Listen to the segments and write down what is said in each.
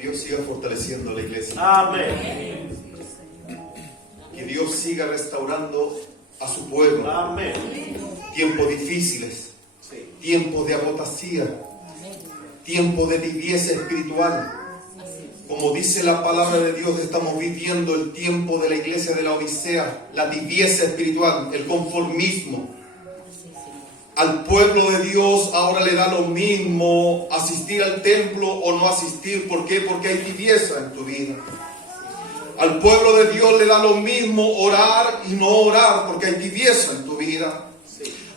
Dios siga fortaleciendo a la iglesia. Amén. Que Dios siga restaurando a su pueblo. Amén. Tiempos difíciles, Sí. tiempos de apostasía, tiempos de tibieza espiritual. Como dice la palabra de Dios, estamos viviendo el tiempo de la iglesia de la Odisea, la tibieza espiritual, el conformismo. Al pueblo de Dios ahora le da lo mismo asistir al templo o no asistir. ¿Por qué? Porque hay tibieza en tu vida. Al pueblo de Dios le da lo mismo orar y no orar porque hay tibieza en tu vida.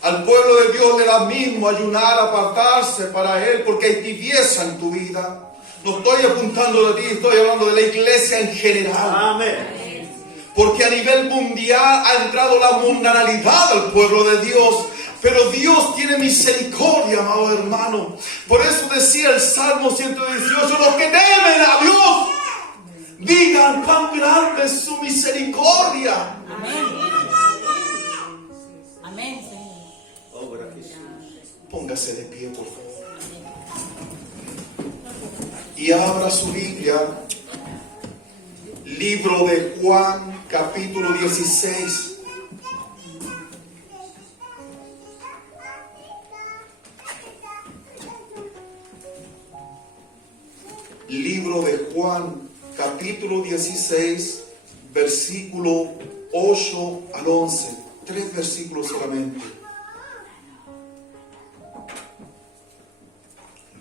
Al pueblo de Dios le da lo mismo ayunar, apartarse para Él porque hay tibieza en tu vida. No estoy apuntando a ti, estoy hablando de la iglesia en general. Amén. Porque a nivel mundial ha entrado la mundanalidad al pueblo de Dios. Pero Dios tiene misericordia, amado hermano. Por eso decía el Salmo 118, los que temen a Dios, digan cuán grande es su misericordia. Amén. Amén, Señor. Obra Jesús. Póngase de pie, por favor. Y abra su Biblia, libro de Juan, capítulo 16. Libro de Juan, capítulo 16, versículo 8 al 11. 3 versículos solamente.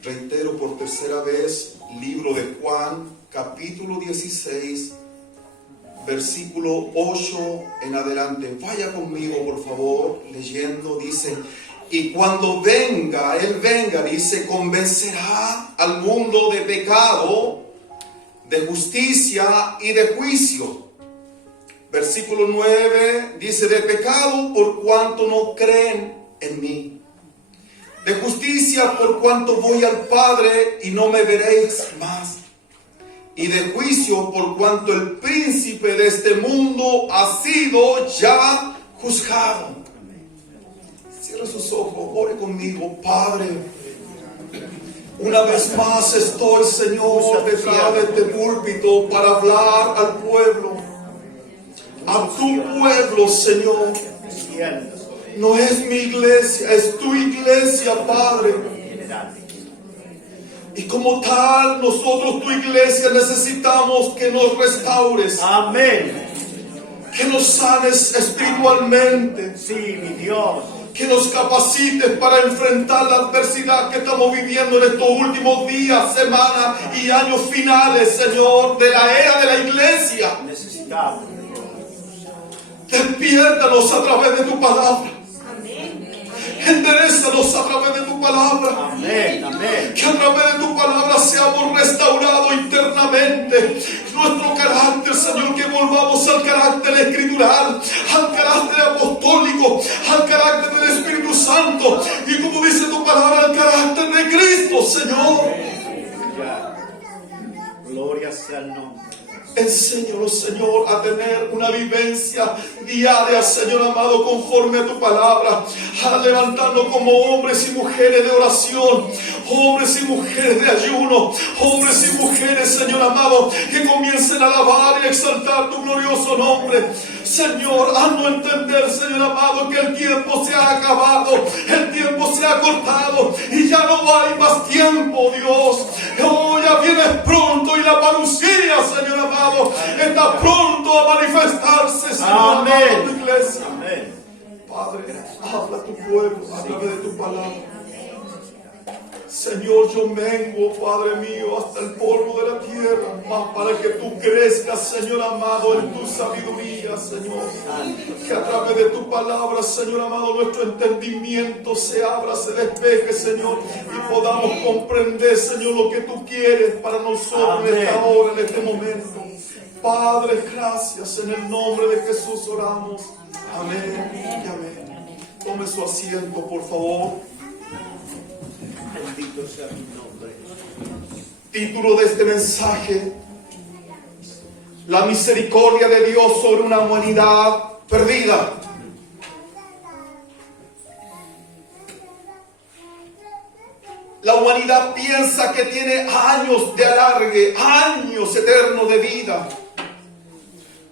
Reitero por tercera vez, libro de Juan, capítulo 16, versículo 8 en adelante. Vaya conmigo, por favor, leyendo. Dice: y cuando venga, Él venga, dice, convencerá al mundo de pecado, de justicia y de juicio. Versículo 9 dice: de pecado por cuanto no creen en mí. De justicia por cuanto voy al Padre y no me veréis más. Y de juicio por cuanto el príncipe de este mundo ha sido ya juzgado. Cierre sus ojos, ore conmigo. Padre, una vez más estoy, Señor, detrás de este púlpito para hablar al pueblo. A tu pueblo, Señor. No es mi iglesia, es tu iglesia, Padre. Y como tal, nosotros, tu iglesia, necesitamos que nos restaures. Amén. Que nos sanes espiritualmente. Sí, mi Dios. Que nos capacites para enfrentar la adversidad que estamos viviendo en estos últimos días, semanas y años finales, Señor, de la era de la iglesia. Necesitamos. Despiértanos a través de tu palabra. Enderézanos a través de tu palabra. Amén, amén. Que a través de tu palabra seamos restaurados internamente. Nuestro carácter, Señor, que volvamos al carácter escritural, al carácter apostólico, al carácter del Espíritu Santo. Y como dice tu palabra, al carácter de Cristo, Señor. Gloria sea el nombre. Enséñanos, Señor, a tener una vivencia diaria, Señor amado, conforme a tu palabra, a levantarnos como hombres y mujeres de oración, hombres y mujeres de ayuno, hombres y mujeres, Señor amado, que comiencen a alabar y exaltar tu glorioso nombre. Señor, haznos entender, Señor amado, que el tiempo se ha acabado, el tiempo se ha cortado y ya no hay más tiempo, Dios. Oh, ya vienes pronto y la parucía, Señor amado, está pronto a manifestarse, Señor amado, en tu iglesia. Amén. Padre, habla a tu pueblo a través de tu palabra. Señor, yo menguo, Padre mío, hasta el polvo de la tierra, más para que tú crezcas, Señor amado, en tu sabiduría, Señor. Que a través de tu palabra, Señor amado, nuestro entendimiento se abra, se despeje, Señor, y podamos comprender, Señor, lo que tú quieres para nosotros en esta hora, en este momento. Padre, gracias, en el nombre de Jesús oramos. Amén y amén. Tome su asiento, por favor. Bendito sea tu nombre. Título de este mensaje: la misericordia de Dios sobre una humanidad perdida. La humanidad piensa que tiene años de alargue, años eternos de vida.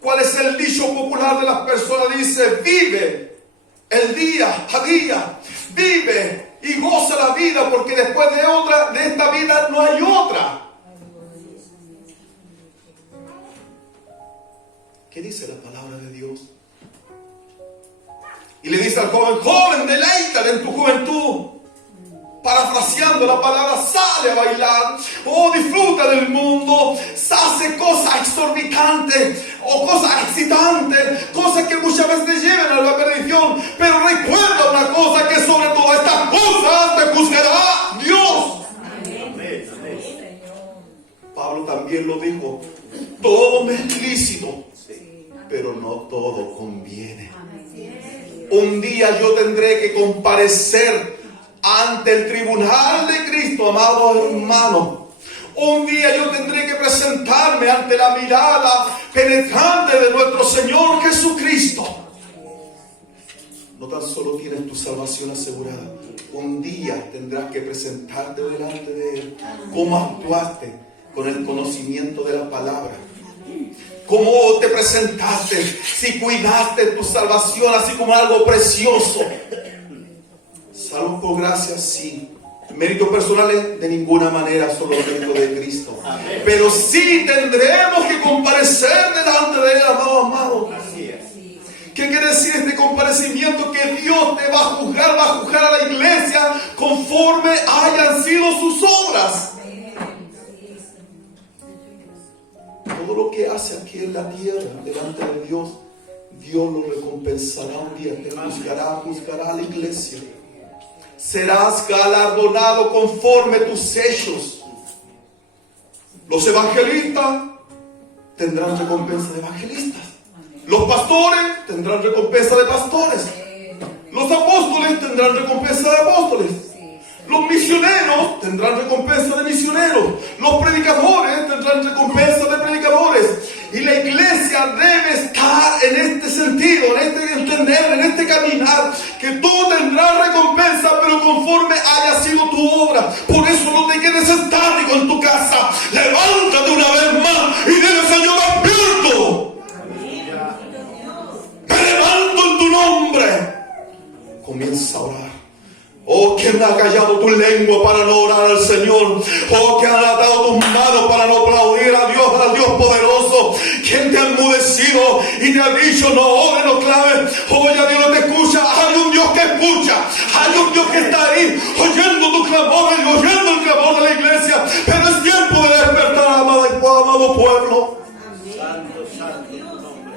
¿Cuál es el dicho popular de las personas? Dice, vive el día a día, vive y goza la vida, porque después de esta vida no hay otra. ¿Qué dice la palabra de Dios? Y le dice al joven, joven, deleítate en tu juventud. Parafraseando la palabra, sale a bailar, disfruta del mundo, hace cosas exorbitantes o cosas excitantes, cosas que muchas veces te llevan a la perdición. Pero recuerda una cosa, que sobre todas estas cosas te juzgará Dios. Amén. Pablo también lo dijo, todo me es lícito, pero no todo conviene. Un día yo tendré que comparecer ante el tribunal de Cristo, amados hermanos. Un día yo tendré que presentarme ante la mirada penetrante de nuestro Señor Jesucristo. No tan solo tienes tu salvación asegurada, un día tendrás que presentarte delante de Él. ¿Cómo actuaste con el conocimiento de la palabra? ¿Cómo te presentaste? Si cuidaste tu salvación así como algo precioso. Salvo por gracia, sí. Méritos personales, de ninguna manera, solo el mérito de Cristo. Amén. Pero sí tendremos que comparecer delante de Él, amado. Así es. ¿Qué quiere decir este comparecimiento? Que Dios te va a juzgar a la iglesia conforme hayan sido sus obras. Todo lo que hace aquí en la tierra, delante de Dios, Dios lo recompensará un día, te juzgará a la iglesia. Serás galardonado conforme tus hechos. Los evangelistas tendrán recompensa de evangelistas. Los pastores tendrán recompensa de pastores. Los apóstoles tendrán recompensa de apóstoles. Los misioneros tendrán recompensa de misioneros. Los predicadores tendrán recompensa de predicadores. Y la iglesia debe estar en este sentido, en este entender, en este caminar, que tú tendrás recompensa, pero conforme haya sido tu obra. Por eso no te quedes estático en tu casa. Levántate una vez más y dile, Señor, despierto. Me levanto en tu nombre. Comienza a orar. Oh, quien ha callado tu lengua para no orar al Señor. Oh, que han atado tus manos para no aplaudir a Dios, al Dios poderoso. Quien te ha enmudecido y te ha dicho, no ores, no clames. Oh, ya Dios no te escucha. Hay un Dios que escucha. Hay un Dios que está ahí, oyendo tu clamor y oyendo el clamor de la iglesia. Pero es tiempo de despertar, amado pueblo. Santo, santo, tu nombre.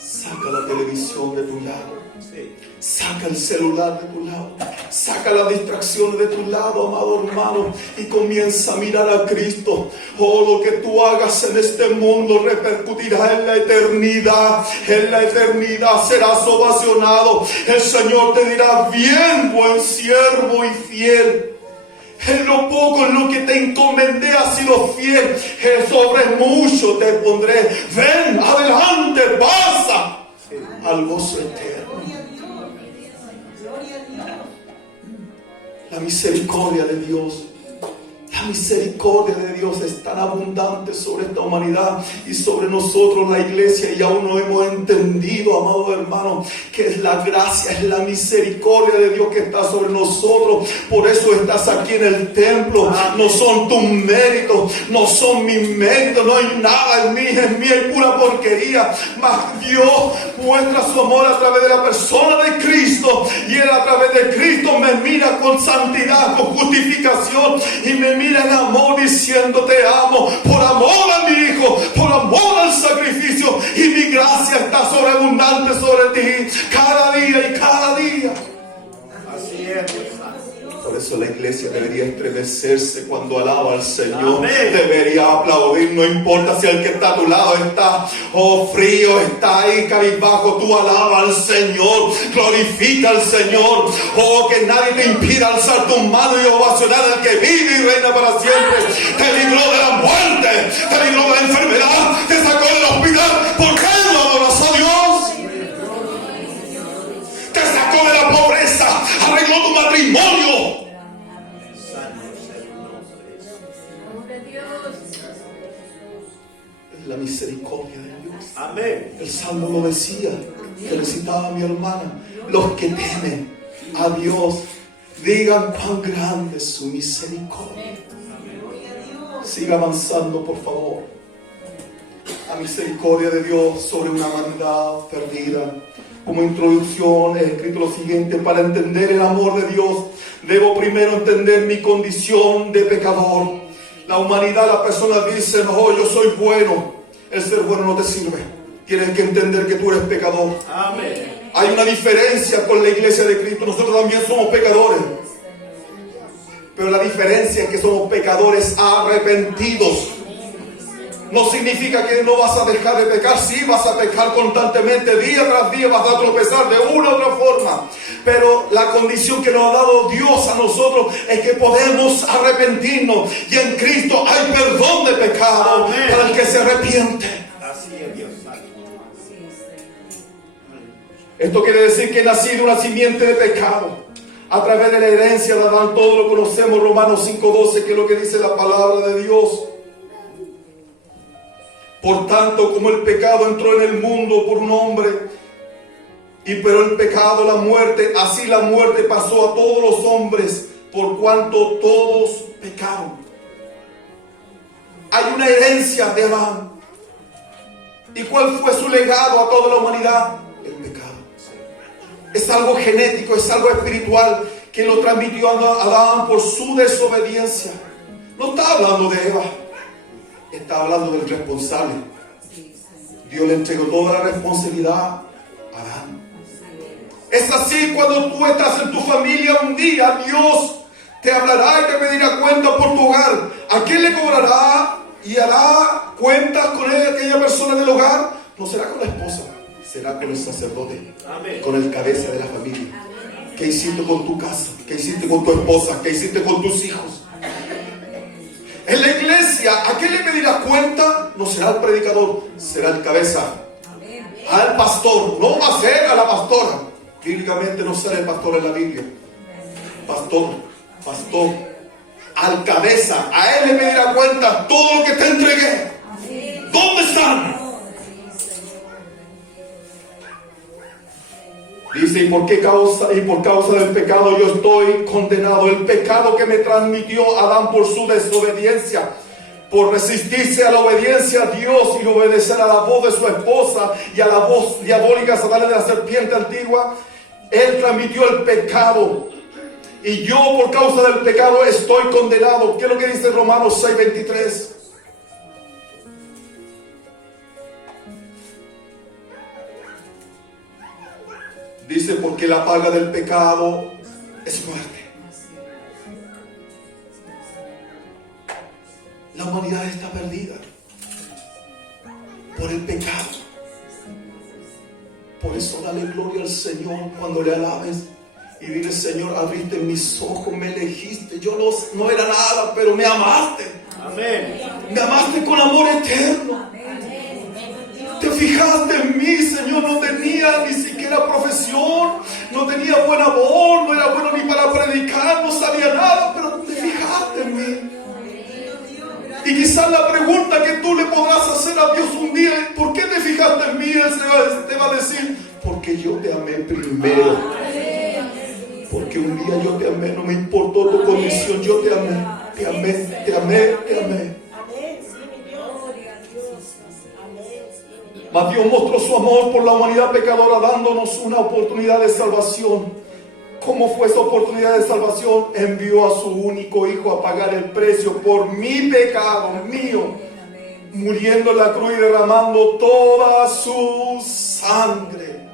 Saca la televisión de tu lado. Sí. Saca el celular de tu lado. Saca las distracciones de tu lado, amado hermano, y comienza a mirar a Cristo. Oh, lo que tú hagas en este mundo repercutirá en la eternidad. En la eternidad serás ovacionado. El Señor te dirá, bien, buen siervo y fiel. En lo poco, en lo que te encomendé, has sido fiel. Sobre mucho te pondré. Ven, adelante, pasa al gozo eterno. La misericordia de Dios. La misericordia de Dios es tan abundante sobre esta humanidad y sobre nosotros, la iglesia, y aún no hemos entendido, amado hermano, que es la gracia, es la misericordia de Dios que está sobre nosotros. Por eso estás aquí en el templo. No son tus méritos, no son mis méritos, no hay nada en mí hay pura porquería. Mas Dios muestra su amor a través de la persona de Cristo, y Él a través de Cristo me mira con santidad, con justificación, y me mira en amor diciendo, te amo, por amor a mi Hijo, por amor al sacrificio, y mi gracia está sobreabundante sobre ti cada día y cada día. Así es, Dios santo. Por eso la iglesia debería estremecerse cuando alaba al Señor. Amén. Debería aplaudir, no importa si el que está a tu lado está frío, está ahí cabizbajo. Tú alaba al Señor, glorifica al Señor. Que nadie te impida alzar tus manos y ovacionar al que vive y reina para siempre. Te libró de la muerte, te libró de la enfermedad, te sacó del hospital. ¿Por qué no adoras a Dios? Te sacó de la pobreza, arregló tu matrimonio. la misericordia de Dios. Amén. El Salmo lo decía, que recitaba mi hermana. Los que temen a Dios, digan cuán grande es su misericordia. Siga avanzando, por favor. La misericordia de Dios sobre una humanidad perdida. Como introducción he escrito lo siguiente: para entender el amor de Dios, debo primero entender mi condición de pecador. La humanidad, la persona dice, no, yo soy bueno. El ser bueno no te sirve. Tienes que entender que tú eres pecador. Amén. Hay una diferencia con la iglesia de Cristo. Nosotros también somos pecadores. Pero la diferencia es que somos pecadores arrepentidos. No significa que no vas a dejar de pecar. Sí, vas a pecar constantemente, día tras día vas a tropezar de una u otra forma. Pero la condición que nos ha dado Dios a nosotros es que podemos arrepentirnos. Y en Cristo hay perdón de pecado. Amén. Para el que se arrepiente. Así es, Dios santo. Esto quiere decir que he nacido una simiente de pecado. A través de la herencia de Adán, todo lo conocemos, Romanos 5:12, que es lo que dice la palabra de Dios. Por tanto, como el pecado entró en el mundo por un hombre, pero el pecado, la muerte, así la muerte pasó a todos los hombres, por cuanto todos pecaron. Hay una herencia de Adán. ¿Y cuál fue su legado a toda la humanidad? El pecado. Es algo genético, es algo espiritual que lo transmitió a Adán por su desobediencia. No está hablando de Eva, está hablando del responsable. Dios le entregó toda la responsabilidad a Adán. Es así cuando tú estás en tu familia un día, Dios te hablará y te pedirá cuenta por tu hogar. ¿A quién le cobrará y hará cuentas con aquella persona del hogar? No será con la esposa, será con el sacerdote. Amén. Con el cabeza de la familia. ¿Qué hiciste con tu casa? ¿Qué hiciste con tu esposa? ¿Qué hiciste con tus hijos? En la iglesia, ¿a quién le pedirás cuenta? No será el predicador, será el cabeza. Al pastor, no va a ser a la pastora. Bíblicamente no sale el pastor en la Biblia. Pastor, al cabeza, a él le pedirá cuenta todo lo que te entregué. ¿Dónde están? Dice, y por causa del pecado yo estoy condenado. El pecado que me transmitió Adán por su desobediencia, por resistirse a la obediencia a Dios y obedecer a la voz de su esposa y a la voz diabólica satanás de la serpiente antigua, él transmitió el pecado. Y yo por causa del pecado estoy condenado. ¿Qué es lo que dice Romanos 6:23? Dice, porque la paga del pecado es muerte. La humanidad está perdida por el pecado. Por eso dale gloria al Señor cuando le alabes y dile, Señor, abriste mis ojos, me elegiste. Yo no era nada, pero me amaste. Amén. Me amaste con amor eterno. Te fijaste en mí, Señor. No tenía ni siquiera profesión, no tenía buena voz, no era bueno ni para predicar, no sabía nada, pero te fijaste en mí. Y quizás la pregunta que tú le podrás hacer a Dios un día es, ¿por qué te fijaste en mí? Él te va a decir, porque yo te amé primero. Porque un día yo te amé, no me importó tu condición, yo te amé, te amé, te amé, te amé. Mas Dios mostró su amor por la humanidad pecadora dándonos una oportunidad de salvación. ¿Cómo fue esa oportunidad de salvación? Envió a su único hijo a pagar el precio por mi pecado, mío, muriendo en la cruz y derramando toda su sangre.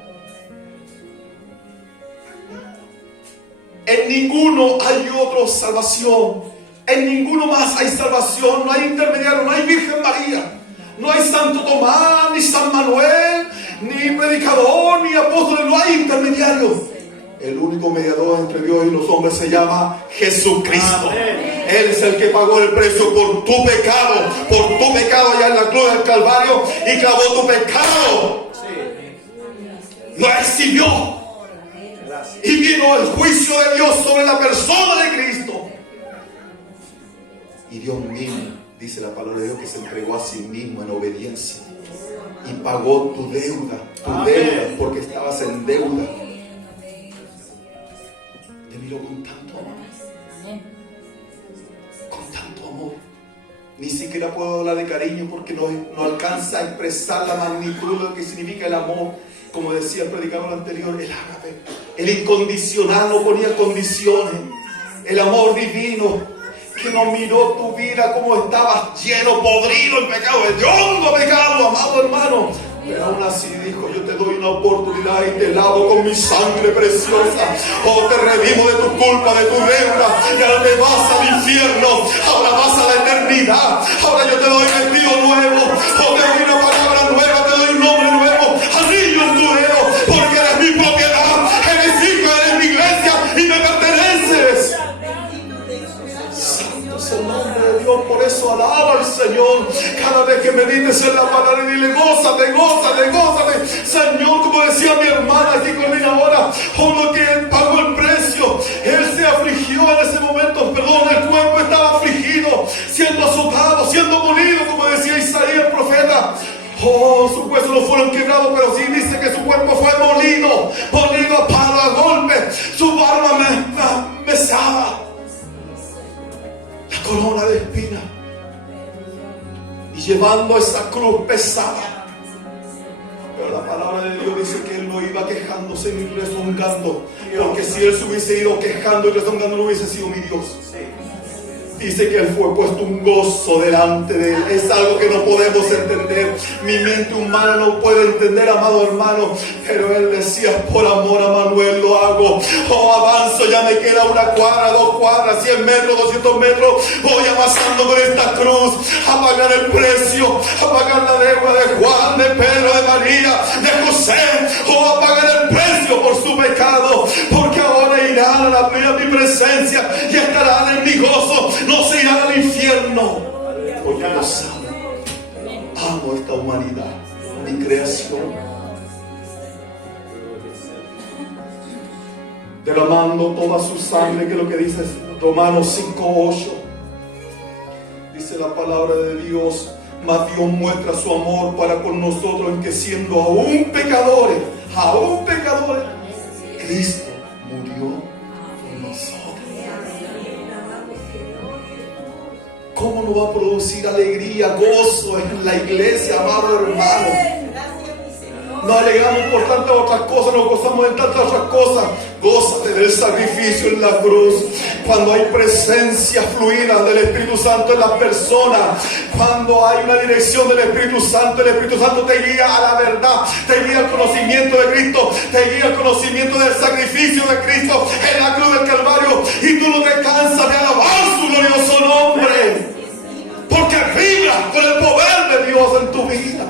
En ninguno hay otra salvación. En ninguno más hay salvación. No hay intermediario, no hay Virgen María. No hay Santo Tomás, ni San Manuel, ni predicador, ni apóstol. No hay intermediario. El único mediador entre Dios y los hombres se llama Jesucristo. Amén. Él es el que pagó el precio por tu pecado allá en la cruz del Calvario, y clavó tu pecado. Lo exhibió. Y vino el juicio de Dios sobre la persona de Cristo. Y Dios mío Dice la palabra de Dios que se entregó a sí mismo en obediencia y pagó tu deuda, porque estabas en deuda. Te miró con tanto amor, con tanto amor. Ni siquiera puedo hablar de cariño porque no alcanza a expresar la magnitud de lo que significa el amor. Como decía el predicador anterior, el ágape, el incondicional, no ponía condiciones. El amor divino que no miró tu vida como estabas lleno, podrido en pecado, hediondo pecado, amado hermano. Pero aún así dijo: yo te doy una oportunidad y te lavo con mi sangre preciosa. Oh, te redimo de tu culpa, de tu deuda. Y ahora te vas al infierno, ahora vas a la eternidad. Ahora yo te doy vestido nuevo, oh, te doy una palabra nueva, te doy un nombre nuevo, anillo en tu dedo, porque eres mi propiedad, eres hijo, eres mi iglesia y me perteneces. Santo es el nombre de Dios. Por eso alaba al Señor cada vez que medites en la palabra y dile: gózate, gózate, gózate. Señor, como decía mi hermana aquí conmigo ahora, por lo que Él pagó el precio. Él se afligió en ese momento, perdón, el cuerpo estaba afligido, siendo azotado, siendo molido, como decía Isaías el profeta. Oh, sus huesos no fueron quebrados, pero sí dice que su cuerpo fue molido a palo, a golpe. Su barba mesaba la corona de espinas, y llevando esa cruz pesada. Pero la palabra de Dios dice que Él no iba quejándose ni rezongando, porque si Él se hubiese ido quejando y rezongando, no hubiese sido mi Dios. Dice que Él fue puesto un gozo delante de Él. Es algo que no podemos entender. Mi mente humana no puede entender, amado hermano. Pero Él decía: por amor a Manuel lo hago. Oh, avanzo, ya me queda 1 cuadra, 2 cuadras, 100 metros, 200 metros. Voy avanzando con esta cruz a pagar el precio, a pagar la deuda de Juan, de Pedro, de María, de José. Oh, a pagar el precio por su pecado. Porque ahora irán a mi presencia y estarán en mi gozo. No se irán al infierno, porque lo saben. Amo esta humanidad, mi creación, derramando toda su sangre, que es lo que dice Romanos 5:8. Dice la palabra de Dios: mas Dios muestra su amor para con nosotros en que, siendo aún pecadores, Cristo murió por nosotros. ¿Cómo no va a producir alegría, gozo en la iglesia, amado hermano? Nos alegramos por tantas otras cosas, nos gozamos en tantas otras cosas. Gózate del sacrificio en la cruz. Cuando hay presencia fluida del Espíritu Santo en las personas, cuando hay una dirección del Espíritu Santo, el Espíritu Santo te guía a la verdad, te guía al conocimiento de Cristo, te guía al conocimiento del sacrificio de Cristo en la cruz del Calvario, y tú no te cansas de alabar su glorioso nombre, porque vibras con el poder de Dios en tu vida.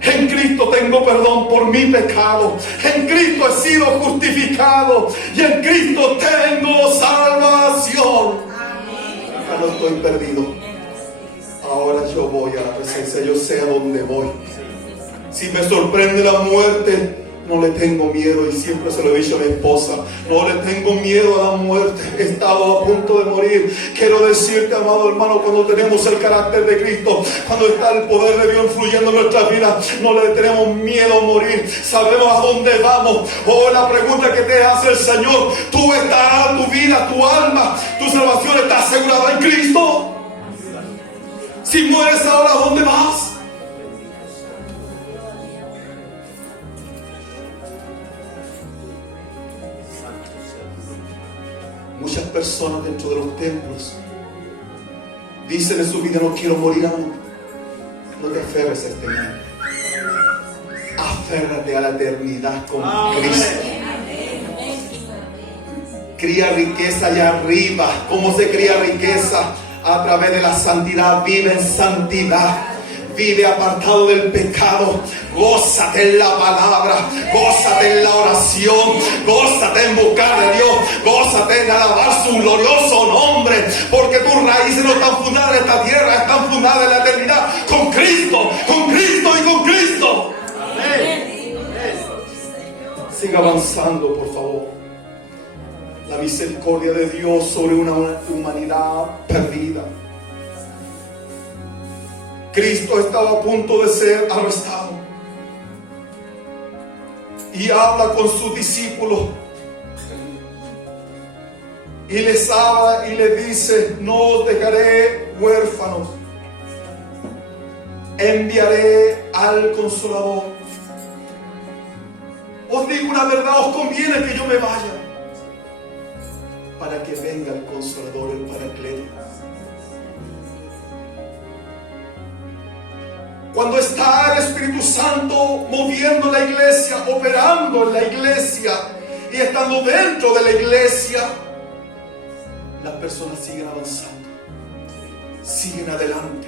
En Cristo tengo perdón por mi pecado. En Cristo he sido justificado. Y en Cristo tengo salvación. Ya no estoy perdido. Ahora yo voy a la presencia. Yo sé a dónde voy. Si me sorprende la muerte, no le tengo miedo, y siempre se lo he dicho a mi esposa: no le tengo miedo a la muerte. He estado a punto de morir. Quiero decirte, amado hermano, cuando tenemos el carácter de Cristo, cuando está el poder de Dios influyendo en nuestras vidas, no le tenemos miedo a morir. Sabemos a dónde vamos. Oh, la pregunta que te hace el Señor: ¿tú estarás, tu vida, tu alma, tu salvación está asegurada en Cristo? Si mueres ahora, ¿a dónde vas? Muchas personas dentro de los templos dicen en su vida: no quiero morir aún. No te aferres a este mundo. Aférrate a la eternidad con Cristo. Cría riqueza allá arriba. ¿Cómo se cría riqueza? A través de la santidad. Vive en santidad. Vive apartado del pecado. Gózate en la palabra, gózate en la oración, gózate en buscar de Dios, gózate en alabar su glorioso nombre, porque tus raíces no están fundadas en esta tierra, están fundadas en la eternidad con Cristo y con Cristo. Amén. Siga avanzando, por favor. la misericordia de Dios sobre una humanidad perdida. Cristo estaba a punto de ser arrestado y habla con sus discípulos y les habla y les dice: no os dejaré huérfanos, enviaré al Consolador. Os digo una verdad, os conviene que yo me vaya para que venga el Consolador, el Paracleto. Cuando está el Espíritu Santo moviendo la iglesia, operando en la iglesia y estando dentro de la iglesia, las personas siguen avanzando, siguen adelante.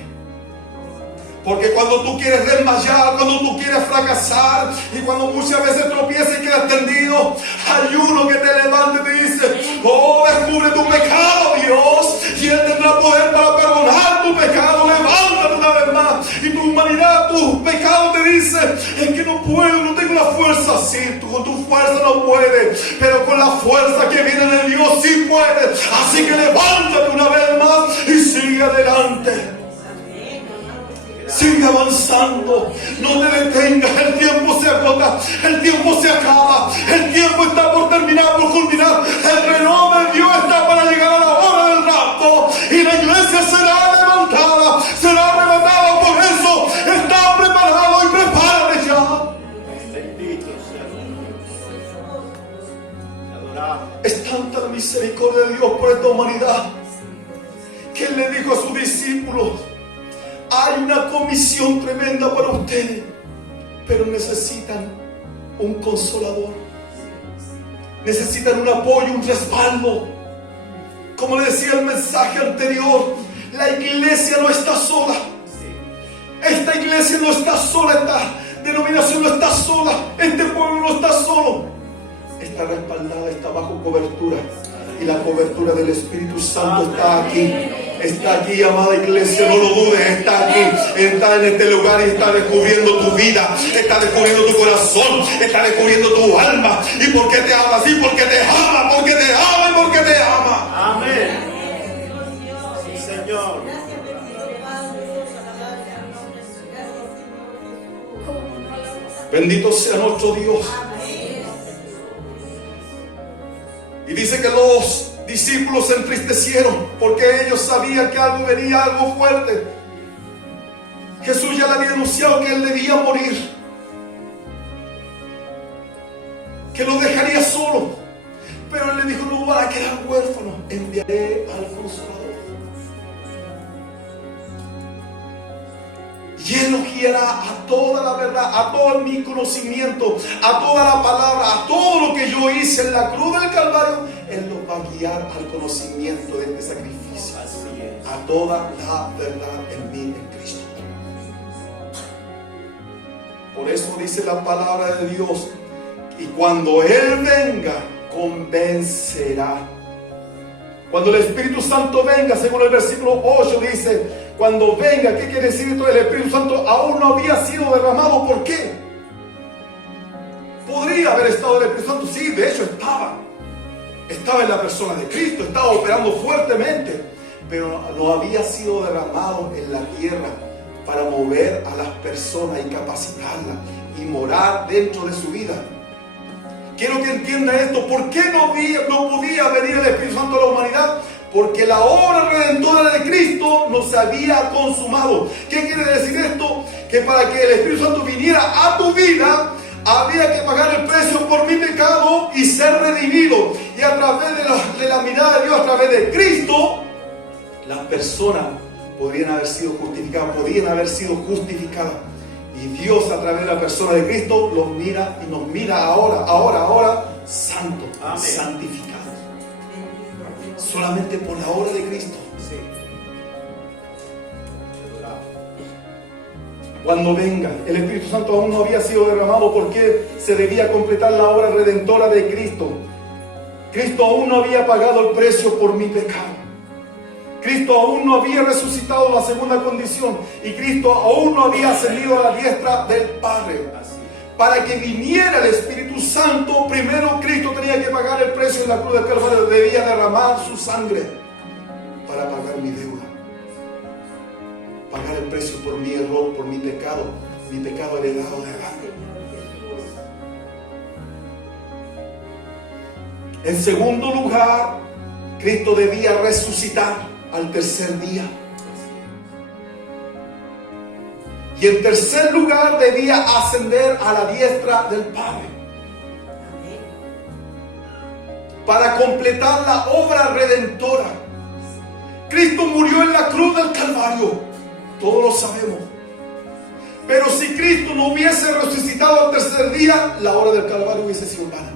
Porque cuando tú quieres desmayar, cuando tú quieres fracasar y cuando muchas veces tropiezas y quedas tendido, hay uno que te levanta y te dice: oh, descubre tu pecado, Dios, y Él tendrá poder para perdonar tu pecado. Levántate una vez más. Y tu humanidad, tu pecado te dice: es que no puedo, no tengo la fuerza. Sí, tú con tu fuerza no puedes, pero con la fuerza que viene de Dios sí puedes. Así que levántate una vez más y sigue adelante. Sigue avanzando, no te detengas, el tiempo se agota, el tiempo se acaba, el tiempo está por terminar, por culminar, el reloj de Dios está para llegar a la hora del rapto y la iglesia será levantada, será arrebatada. Por eso está preparado y prepárate ya. Bendito sea Dios. Adoramos. Es tanta la misericordia de Dios por esta humanidad que Él le dijo a sus discípulos: hay una comisión tremenda para ustedes, pero necesitan un consolador, necesitan un apoyo, un respaldo. Como le decía el mensaje anterior, la iglesia no está sola. Esta iglesia no está sola, esta denominación no está sola, este pueblo no está solo. Está respaldada, está bajo cobertura. Y la cobertura del Espíritu Santo está aquí. Está aquí, amada iglesia, no lo dudes, está aquí, está en este lugar y está descubriendo tu vida, está descubriendo tu corazón, está descubriendo tu alma. ¿Y por qué te ama así? Porque te ama, porque te ama y porque te ama. Amén. Sí, Señor. Bendito sea nuestro Dios. Y dice que los discípulos se entristecieron porque ellos sabían que algo venía, algo fuerte. Jesús ya le había anunciado que Él debía morir, que lo dejaría solo. Pero Él le dijo: no van a quedar huérfanos, enviaré al Consolador. Y Él nos guiará a toda la verdad, a todo mi conocimiento, a toda la palabra, a todo lo que yo hice en la cruz del Calvario. Él nos va a guiar al conocimiento de este sacrificio, a toda la verdad en mí, en Cristo. Por eso dice la palabra de Dios: y cuando Él venga, convencerá. Cuando el Espíritu Santo venga, según el versículo 8 dice: cuando venga, ¿qué quiere decir esto? El Espíritu Santo aún no había sido derramado. ¿Por qué? Podría haber estado el Espíritu Santo, sí, de hecho estaba en la persona de Cristo, estaba operando fuertemente, pero no había sido derramado en la tierra para mover a las personas y capacitarlas y morar dentro de su vida. Quiero que entienda esto. ¿Por qué no podía venir el Espíritu Santo a la humanidad? Porque la obra redentora de Cristo no se había consumado. ¿Qué quiere decir esto? Que para que el Espíritu Santo viniera a tu vida, había que pagar el precio por mi pecado y ser redimido. Y a través de la mirada de Dios, a través de Cristo, las personas podrían haber sido justificadas. Y Dios, a través de la persona de Cristo, los mira y nos mira ahora, santos, santificados. Solamente por la obra de Cristo. Cuando venga, el Espíritu Santo aún no había sido derramado porque se debía completar la obra redentora de Cristo. Cristo aún no había pagado el precio por mi pecado. Cristo aún no había resucitado la segunda condición y Cristo aún no había ascendido a la diestra del Padre. Para que viniera el Espíritu Santo, primero Cristo tenía que pagar el precio precio en la cruz del Calvario, debía derramar su sangre para pagar mi deuda, pagar el precio por mi error, por mi pecado heredado de Adán. En segundo lugar, Cristo debía resucitar al tercer día. Y en tercer lugar, debía ascender a la diestra del Padre para completar la obra redentora. Cristo murió en la cruz del Calvario, todos lo sabemos. Pero si Cristo no hubiese resucitado al tercer día, la obra del Calvario hubiese sido vana.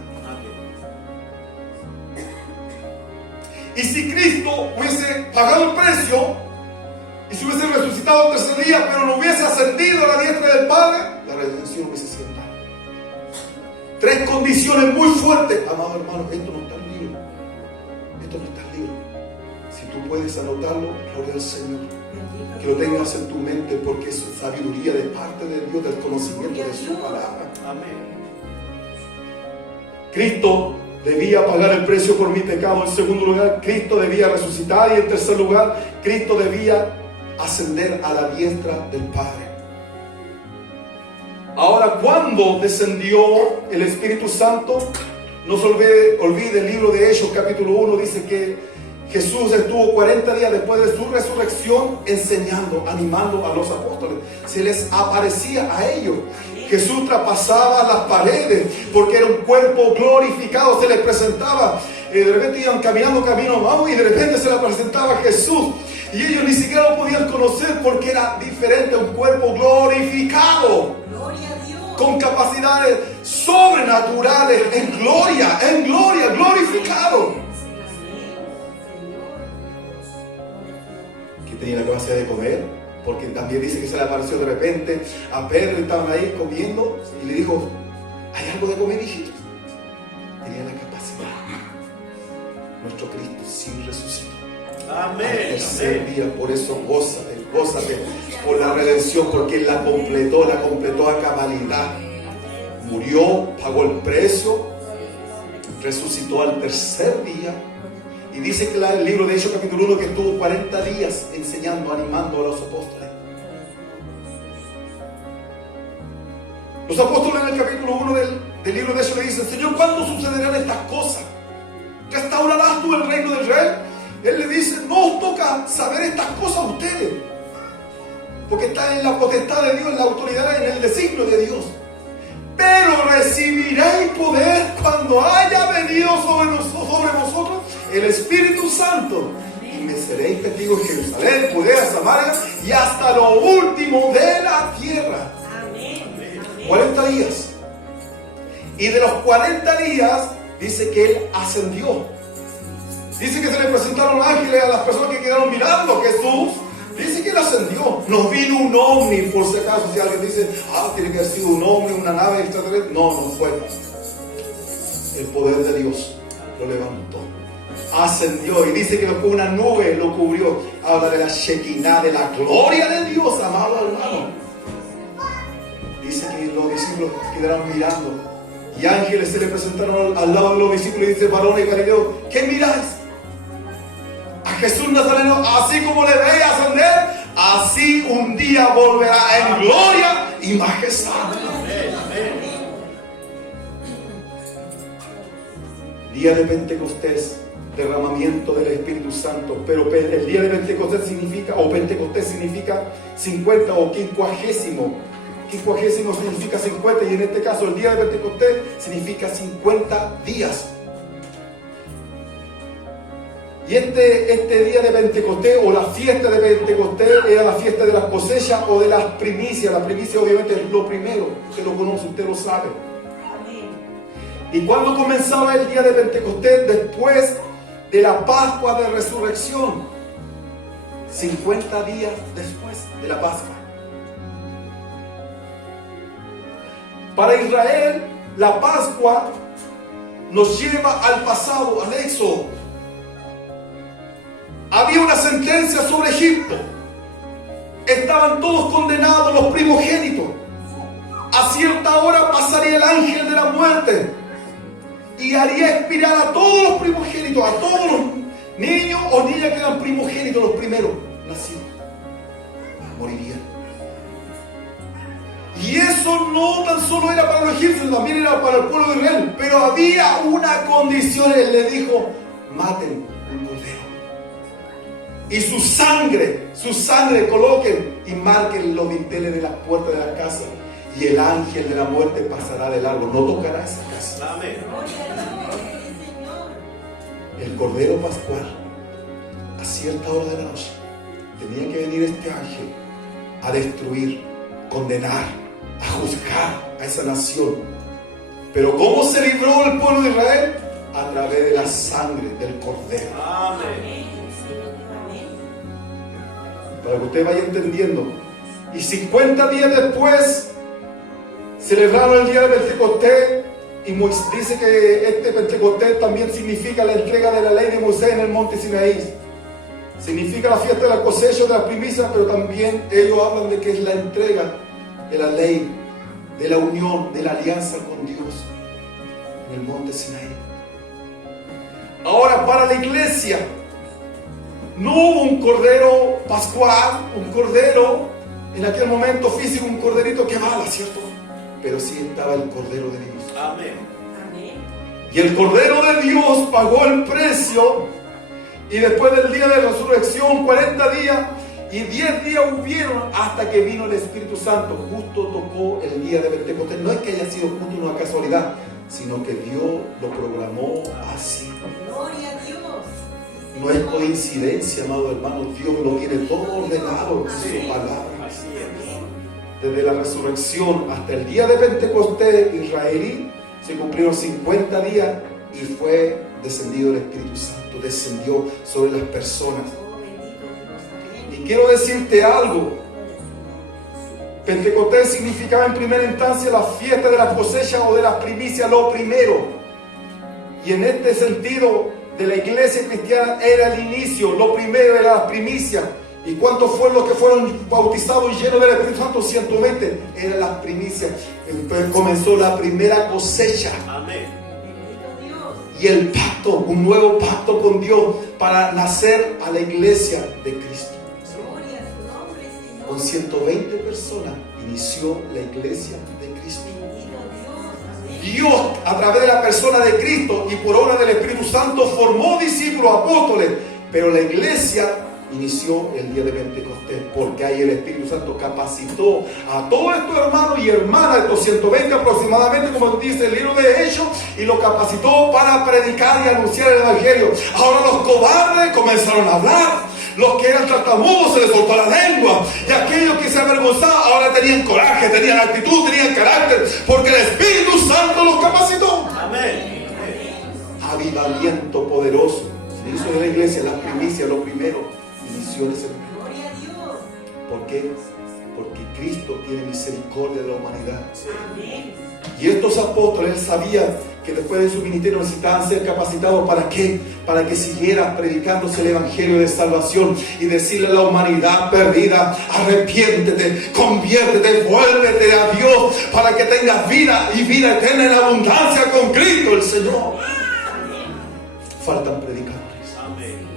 Y si Cristo hubiese pagado el precio y se hubiese resucitado al tercer día, pero no hubiese ascendido a la diestra del Padre, la redención hubiese sido vana. Tres condiciones muy fuertes. Amados hermanos, esto no está en el libro. Esto no está en el libro. Si tú puedes anotarlo, gloria al Señor. Que lo tengas en tu mente, porque es sabiduría de parte de Dios, del conocimiento de su palabra. Amén. Cristo debía pagar el precio por mi pecado. En segundo lugar, Cristo debía resucitar. Y en tercer lugar, Cristo debía ascender a la diestra del Padre. Ahora, ¿cuándo descendió el Espíritu Santo? No se olvide el libro de Hechos, capítulo 1, dice que Jesús estuvo 40 días después de su resurrección enseñando, animando a los apóstoles. Se les aparecía a ellos. Jesús traspasaba las paredes porque era un cuerpo glorificado, se les presentaba. De repente iban caminando camino abajo y de repente se les presentaba Jesús. Y ellos ni siquiera lo podían conocer porque era diferente, un cuerpo glorificado. Gloria a Dios. Con capacidades sobrenaturales, en gloria, glorificado. Que tenía la capacidad de comer, porque también dice que se le apareció de repente a Pedro y estaban ahí comiendo y le dijo: ¿hay algo de comer, hijitos? Tenía la capacidad. Nuestro Cristo sí resucitó. Amén. Al tercer día, por eso gózate por la redención, porque Él la completó a cabalidad. Murió, pagó el precio, resucitó al tercer día. Y dice que el libro de Hechos capítulo 1 que estuvo 40 días enseñando, animando a los apóstoles. Los apóstoles en el capítulo 1 del libro de Hechos le dicen: Señor, ¿cuándo sucederán estas cosas? ¿Restaurarás tú el reino de Israel? Él le dice: no os toca saber estas cosas a ustedes, porque está en la potestad de Dios, en la autoridad, en el designio de Dios. Pero recibiréis poder cuando haya venido sobre vosotros el Espíritu Santo, y me seréis testigos en Jerusalén, Judea, Samaria y hasta lo último de la tierra. Amén. 40 días. Y de los 40 días dice que Él ascendió. Dice que se le presentaron ángeles a las personas que quedaron mirando a Jesús. Dice que Él ascendió. No vino un ovni, por si acaso, si alguien dice: tiene que haber sido un ovni, una nave extraterrestre. No fue. El poder de Dios lo levantó. Ascendió y dice que una nube lo cubrió. Habla de la Shekinah, de la gloria de Dios, amado hermano. Dice que los discípulos quedaron mirando y ángeles se le presentaron al lado de los discípulos y dice: varones Galileos, ¿qué miráis? A Jesús Nazareno, así como le veis ascender, así un día volverá en gloria y majestad. Día de Pentecostés, derramamiento del Espíritu Santo. Pero el día de Pentecostés significa 50 o quincuagésimo. Quincuagésimo significa 50, y en este caso el día de Pentecostés significa 50 días. Y este día de Pentecostés, o la fiesta de Pentecostés, era la fiesta de las cosechas o de las primicias. La primicia obviamente es lo primero, usted lo conoce, usted lo sabe. ¿Y cuándo comenzaba el día de Pentecostés? Después de la Pascua de Resurrección. 50 días después de la Pascua. Para Israel, la Pascua nos lleva al pasado, al Éxodo. Había una sentencia sobre Egipto. Estaban todos condenados, los primogénitos. A cierta hora pasaría el ángel de la muerte y haría expirar a todos los primogénitos, a todos los niños o niñas que eran primogénitos, los primeros nacidos. Morirían. Y eso no tan solo era para los egipcios, también era para el pueblo de Israel. Pero había una condición. Él le dijo: maten un cordero. Y su sangre coloquen y marquen los dinteles de las puertas de la casa. Y el ángel de la muerte pasará de largo, no tocará esa casa. Amén. El cordero pascual, a cierta hora de la noche, tenía que venir este ángel a destruir, condenar, a juzgar a esa nación. Pero ¿cómo se libró el pueblo de Israel? A través de la sangre del cordero. Amén. Para que usted vaya entendiendo. Y 50 días después celebraron el día de Pentecostés. Y dice que este Pentecostés también significa la entrega de la ley de Moisés en el monte Sinaí. Significa la fiesta de la cosecha, de las primicias, pero también ellos hablan de que es la entrega de la ley, de la unión, de la alianza con Dios en el monte Sinaí. Ahora, para la iglesia no hubo un cordero pascual, un cordero en aquel momento físico, un corderito que mala, ¿cierto? Pero sí estaba el cordero de Dios. Amén. Y el cordero de Dios pagó el precio. Y después del día de la resurrección, 40 días y 10 días hubieron hasta que vino el Espíritu Santo. Justo tocó el día de Pentecostés. No es que haya sido justo una casualidad, sino que Dios lo programó así. Gloria a Dios. No es coincidencia, amado hermano. Dios lo tiene todo ordenado en su palabra. Así es. Desde la resurrección hasta el día de Pentecostés israelí se cumplieron 50 días y fue descendido el Espíritu Santo, descendió sobre las personas. Oh, bendito Dios. Amén. Y quiero decirte algo. Pentecostés significaba en primera instancia la fiesta de la cosecha o de las primicias, lo primero. Y en este sentido de la iglesia cristiana era el inicio, lo primero era las primicias. ¿Y cuántos fueron los que fueron bautizados y llenos del Espíritu Santo? 120. Eran las primicias. Entonces comenzó la primera cosecha. Amén. Bendito Dios. Y el pacto, un nuevo pacto con Dios para nacer a la iglesia de Cristo. Gloria a su nombre, Señor. Con 120 personas inició la iglesia de Cristo. Bendito Dios. Amén. Dios, a través de la persona de Cristo y por obra del Espíritu Santo, formó discípulos, apóstoles. Pero la iglesia inició el día de Pentecostés, porque ahí el Espíritu Santo capacitó a todos estos hermanos y hermanas, estos 120 aproximadamente, como dice el libro de Hechos, y los capacitó para predicar y anunciar el Evangelio. Ahora los cobardes comenzaron a hablar, los que eran tartamudos se les soltó la lengua, y aquellos que se avergonzaban ahora tenían coraje, tenían actitud, tenían carácter, porque el Espíritu Santo los capacitó. Amén. Avivamiento poderoso se hizo en la iglesia, las primicias, lo primero. Inició ese momento. Gloria a Dios. ¿Por qué? Porque Cristo tiene misericordia de la humanidad. Amén. Y estos apóstoles, él sabía que después de su ministerio necesitaban ser capacitados. ¿Para qué? Para que siguieran predicándose el evangelio de salvación y decirle a la humanidad perdida: arrepiéntete, conviértete, vuélvete a Dios para que tengas vida y vida eterna en abundancia con Cristo el Señor. Faltan predicadores. Amén.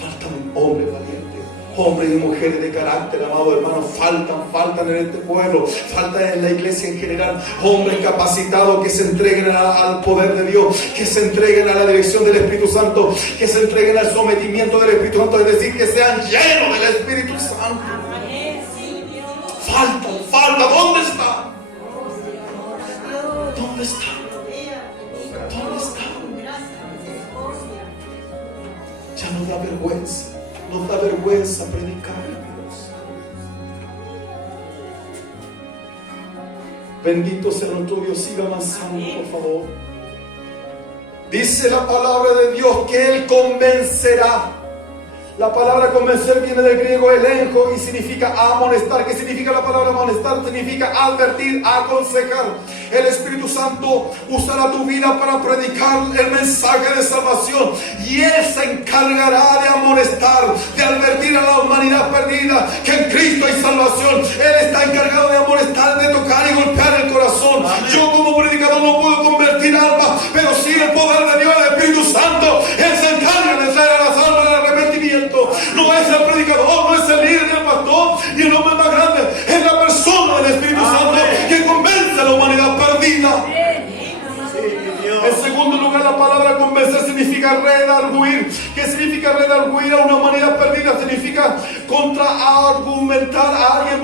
Faltan hombres valientes, hombres y mujeres de carácter, amado hermano. Faltan en este pueblo, faltan en la iglesia en general, hombres capacitados que se entreguen al poder de Dios, que se entreguen a la dirección del Espíritu Santo, que se entreguen al sometimiento del Espíritu Santo, es decir, que sean llenos del Espíritu Santo. Amén. Sí, Dios. Falta, ¿dónde está? Oh, Señor. ¿Dónde está? ¿Dónde está? Gracias, misericordia. Ya nos da vergüenza predicar. Bendito sea nuestro Dios. Siga avanzando, por favor. Dice la palabra de Dios que Él convencerá. La palabra convencer viene del griego elenco y significa amonestar. ¿Qué significa la palabra amonestar? Significa advertir, aconsejar. El Espíritu Santo usará tu vida para predicar el mensaje de salvación. Y Él se encargará de amonestar, de advertir a la humanidad perdida que en Cristo hay salvación. Él está encargado de amonestar, de tocar y golpear el corazón. Amén. Yo como predicador no puedo convertir almas, pero sí significa redarguir. ¿Qué significa redarguir a una humanidad perdida? Significa contraargumentar a alguien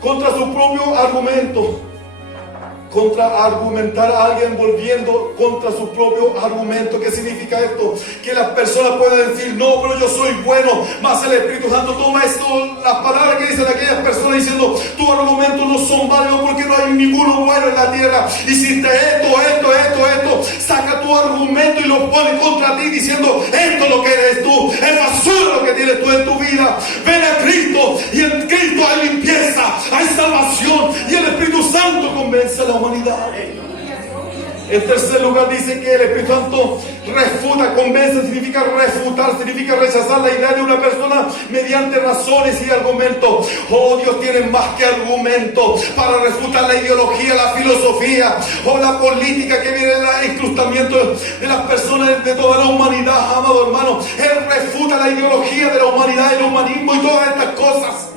contra su propio argumento. Contraargumentar a alguien volviendo contra su propio argumento. ¿Qué significa esto? Que las personas pueden decir, no, pero yo soy bueno, más el Espíritu Santo toma esto, las palabras que dicen aquellas personas diciendo, tus argumentos no son válidos porque no hay ninguno bueno en la tierra, hiciste esto, saca tu argumento y lo pone contra ti diciendo, esto es lo que eres tú, es basura lo que tienes tú en tu vida. Ven a Cristo y en Cristo hay limpieza, hay salvación y el Espíritu Santo convence a la humanidad. En tercer lugar dice que el Espíritu Santo refuta, convence, significa refutar, significa rechazar la idea de una persona mediante razones y argumentos. Oh, Dios tiene más que argumentos para refutar la ideología, la filosofía o la política que viene del incrustamiento de las personas de toda la humanidad, amado hermano. Él refuta la ideología de la humanidad, el humanismo y todas estas cosas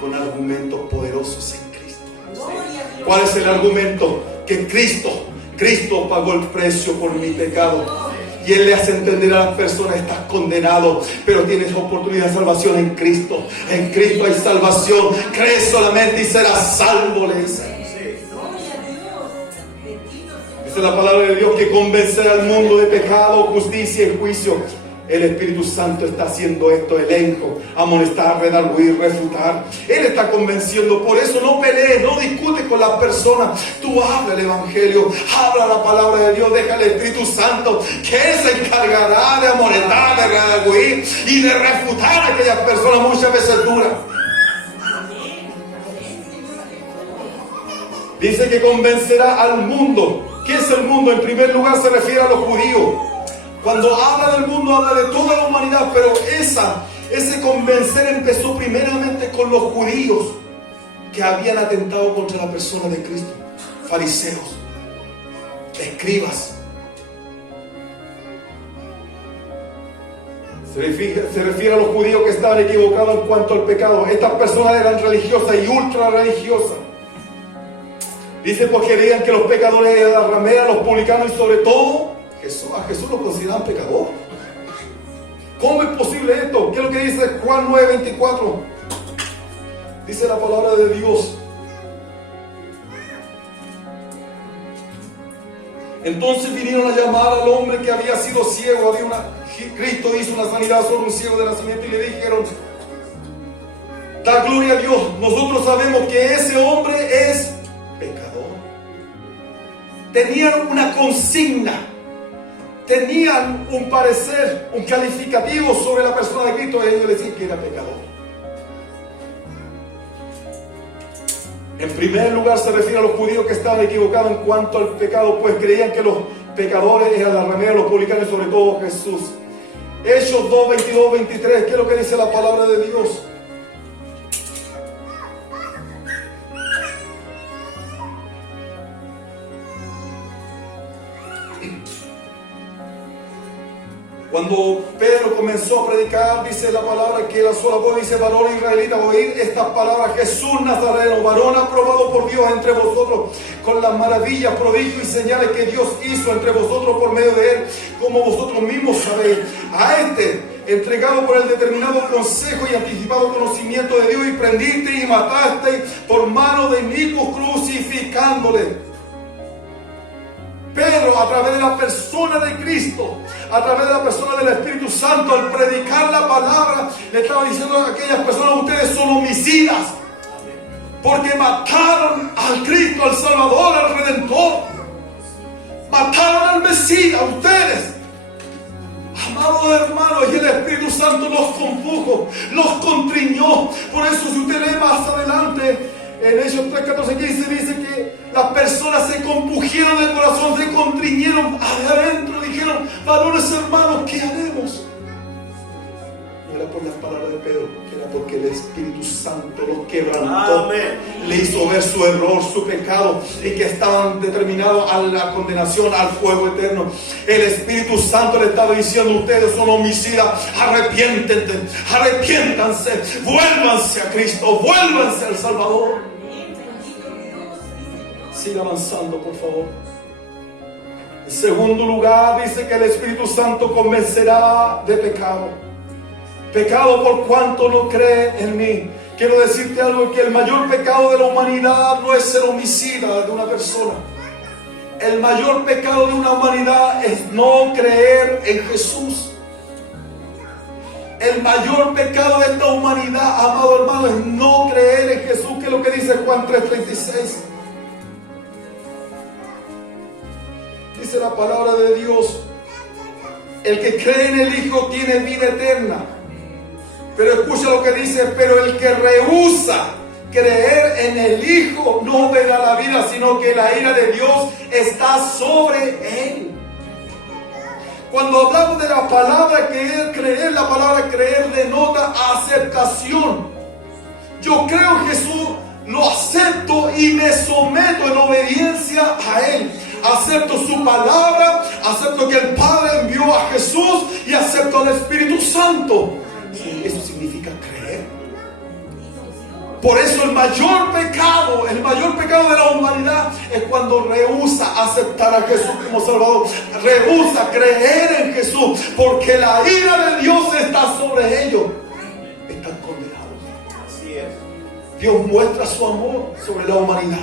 con argumentos poderosos en Cristo. ¿Cuál es el argumento? Que Cristo pagó el precio por mi pecado. Y Él le hace entender a las personas, estás condenado, pero tienes oportunidad de salvación en Cristo. En Cristo hay salvación. Cree solamente y serás salvo, le dice. Dice la palabra de Dios que convencerá al mundo de pecado, justicia y juicio. El Espíritu Santo está haciendo esto, elenco, amonestar, redarguir, refutar. Él está convenciendo. Por eso no pelees, no discutes con las personas. Tú habla el Evangelio, habla la palabra de Dios, deja al Espíritu Santo que Él se encargará de amonestar, de redarguir y de refutar a aquellas personas muchas veces duras. Dice que convencerá al mundo. ¿Qué es el mundo? En primer lugar se refiere a los judíos. Cuando habla del mundo, habla de toda la humanidad, pero ese convencer empezó primeramente con los judíos que habían atentado contra la persona de Cristo. Fariseos, escribas. Se refiere a los judíos que estaban equivocados en cuanto al pecado. Estas personas eran religiosas y ultra religiosas. Dice, pues creían que los pecadores eran las rameras, los publicanos y sobre todo a Jesús lo consideraban pecador. ¿Cómo es posible esto? ¿Qué es lo que dice Juan 9:24? Dice la palabra de Dios. Entonces vinieron a llamar al hombre que había sido ciego. Cristo hizo una sanidad sobre un ciego de nacimiento y le dijeron, da gloria a Dios. Nosotros sabemos que ese hombre es pecador. Tenían una consigna. Tenían un parecer, un calificativo sobre la persona de Cristo. Y ellos decían que era pecador. En primer lugar se refiere a los judíos que estaban equivocados en cuanto al pecado, pues creían que los pecadores eran las rameras, los publicanos y sobre todo Jesús. Hechos 2, 22, 23, ¿qué es lo que dice la palabra de Dios? Cuando Pedro comenzó a predicar, dice la palabra que la sola voz dice, varón israelita, oíd estas palabras, Jesús Nazareno, varón aprobado por Dios entre vosotros, con las maravillas, prodigios y señales que Dios hizo entre vosotros por medio de Él, como vosotros mismos sabéis. A este, entregado por el determinado consejo y anticipado conocimiento de Dios, y prendiste y mataste por mano de inicuos, crucificándole. Pedro, a través de la persona de Cristo, a través de la persona del Espíritu Santo, al predicar la palabra, le estaba diciendo a aquellas personas, ustedes son homicidas, porque mataron al Cristo, al Salvador, al Redentor, mataron al Mesías, ustedes. Amados hermanos, y el Espíritu Santo los compuso, los contriñó. Por eso, si usted lee más adelante, en Hechos 3, 14, 15 dice que las personas se compugieron del corazón, se contriñeron adentro, dijeron, varones hermanos, ¿qué haremos? No era por las palabras de Pedro, era porque el Espíritu Santo los quebrantó. Amén. Le hizo ver su error, su pecado, y que estaban determinados a la condenación, al fuego eterno. El Espíritu Santo le estaba diciendo, ustedes son homicidas, arrepiéntense, arrepiéntanse, vuélvanse a Cristo, vuélvanse al Salvador. Siga avanzando, por favor. En segundo lugar, dice que el Espíritu Santo convencerá de pecado. Pecado por cuanto no cree en mí. Quiero decirte algo, que el mayor pecado de la humanidad no es ser homicida de una persona. El mayor pecado de una humanidad es no creer en Jesús. El mayor pecado de esta humanidad, amado hermano, es no creer en Jesús, que es lo que dice Juan 3:36. Dice la palabra de Dios: el que cree en el Hijo tiene vida eterna. Pero escucha lo que dice: pero el que rehúsa creer en el Hijo no verá la vida, sino que la ira de Dios está sobre él. Cuando hablamos de la palabra creer, la palabra creer denota aceptación. Yo creo en Jesús, lo acepto y me someto en obediencia a Él. Acepto su palabra, acepto que el Padre envió a Jesús y acepto al Espíritu Santo. Sí, eso significa creer. Por eso el mayor pecado de la humanidad es cuando rehúsa aceptar a Jesús como Salvador, rehúsa creer en Jesús, porque la ira de Dios está sobre ellos. Están condenados. Así es. Dios muestra su amor sobre la humanidad.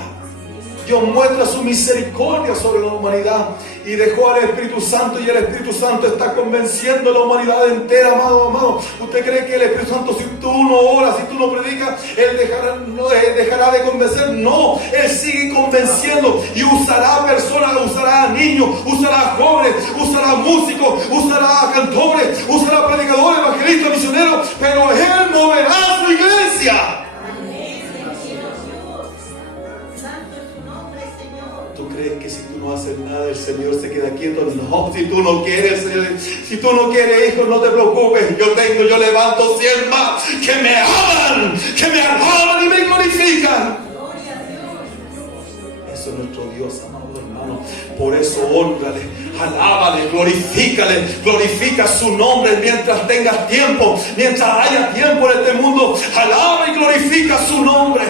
Dios muestra su misericordia sobre la humanidad y dejó al Espíritu Santo, y el Espíritu Santo está convenciendo a la humanidad entera, amado. ¿Usted cree que el Espíritu Santo, si tú no oras, si tú no predicas, Él dejará de convencer? No, Él sigue convenciendo y usará personas, usará niños, usará jóvenes, usará músicos, usará cantores, usará predicadores, evangelistas, misioneros, pero Él moverá su iglesia. ¿Tú crees que si tú no haces nada el Señor se queda quieto? No, si tú no quieres, hijo, no te preocupes. Yo levanto 100 más que me alaban y me glorifican. Eso es nuestro Dios, amado hermano. Por eso hónrale, alábale, glorifica su nombre mientras tengas tiempo, mientras haya tiempo en este mundo. Alaba y glorifica su nombre.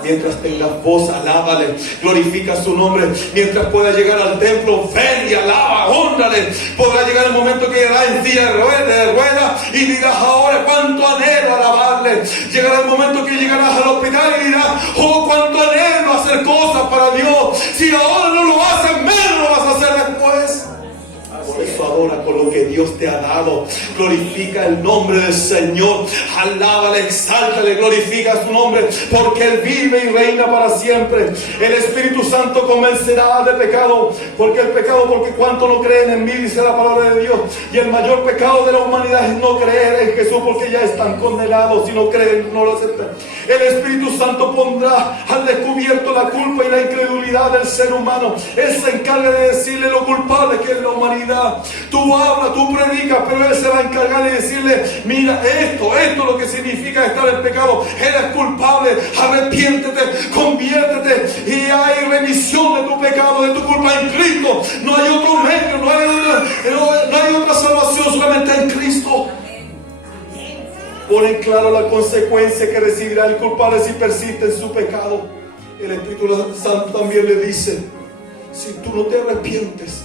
Mientras tengas voz, alábale, glorifica su nombre. Mientras pueda llegar al templo, ven y alaba, hónrale. Podrá llegar el momento que irás en silla de ruedas y dirás: ahora cuánto anhelo alabarle. Llegará el momento que llegarás al hospital y dirás: oh, cuánto anhelo hacer cosas para Dios. Si ahora no lo haces, menos lo vas a hacer después. Por eso adora con lo que Dios te ha dado. Glorifica el nombre del Señor. Alábale, exáltale, glorifica su nombre, porque Él vive y reina para siempre. El Espíritu Santo convencerá de pecado, porque cuanto no creen en mí, dice la palabra de Dios. Y el mayor pecado de la humanidad es no creer en Jesús, porque ya están condenados. Si no creen, no lo aceptan. El Espíritu Santo pondrá al descubierto la culpa y la incredulidad del ser humano. Él se encarga de decirle lo culpable que es la humanidad. Tú hablas, tú predicas, pero Él se va a encargar de decirle: mira, esto es lo que significa estar en pecado. Eres culpable, arrepiéntete, conviértete y hay remisión de tu pecado, de tu culpa en Cristo. No hay otro medio, no hay otra salvación, solamente en Cristo. Pone en claro la consecuencia que recibirá el culpable si persiste en su pecado. El Espíritu Santo también le dice: si tú no te arrepientes,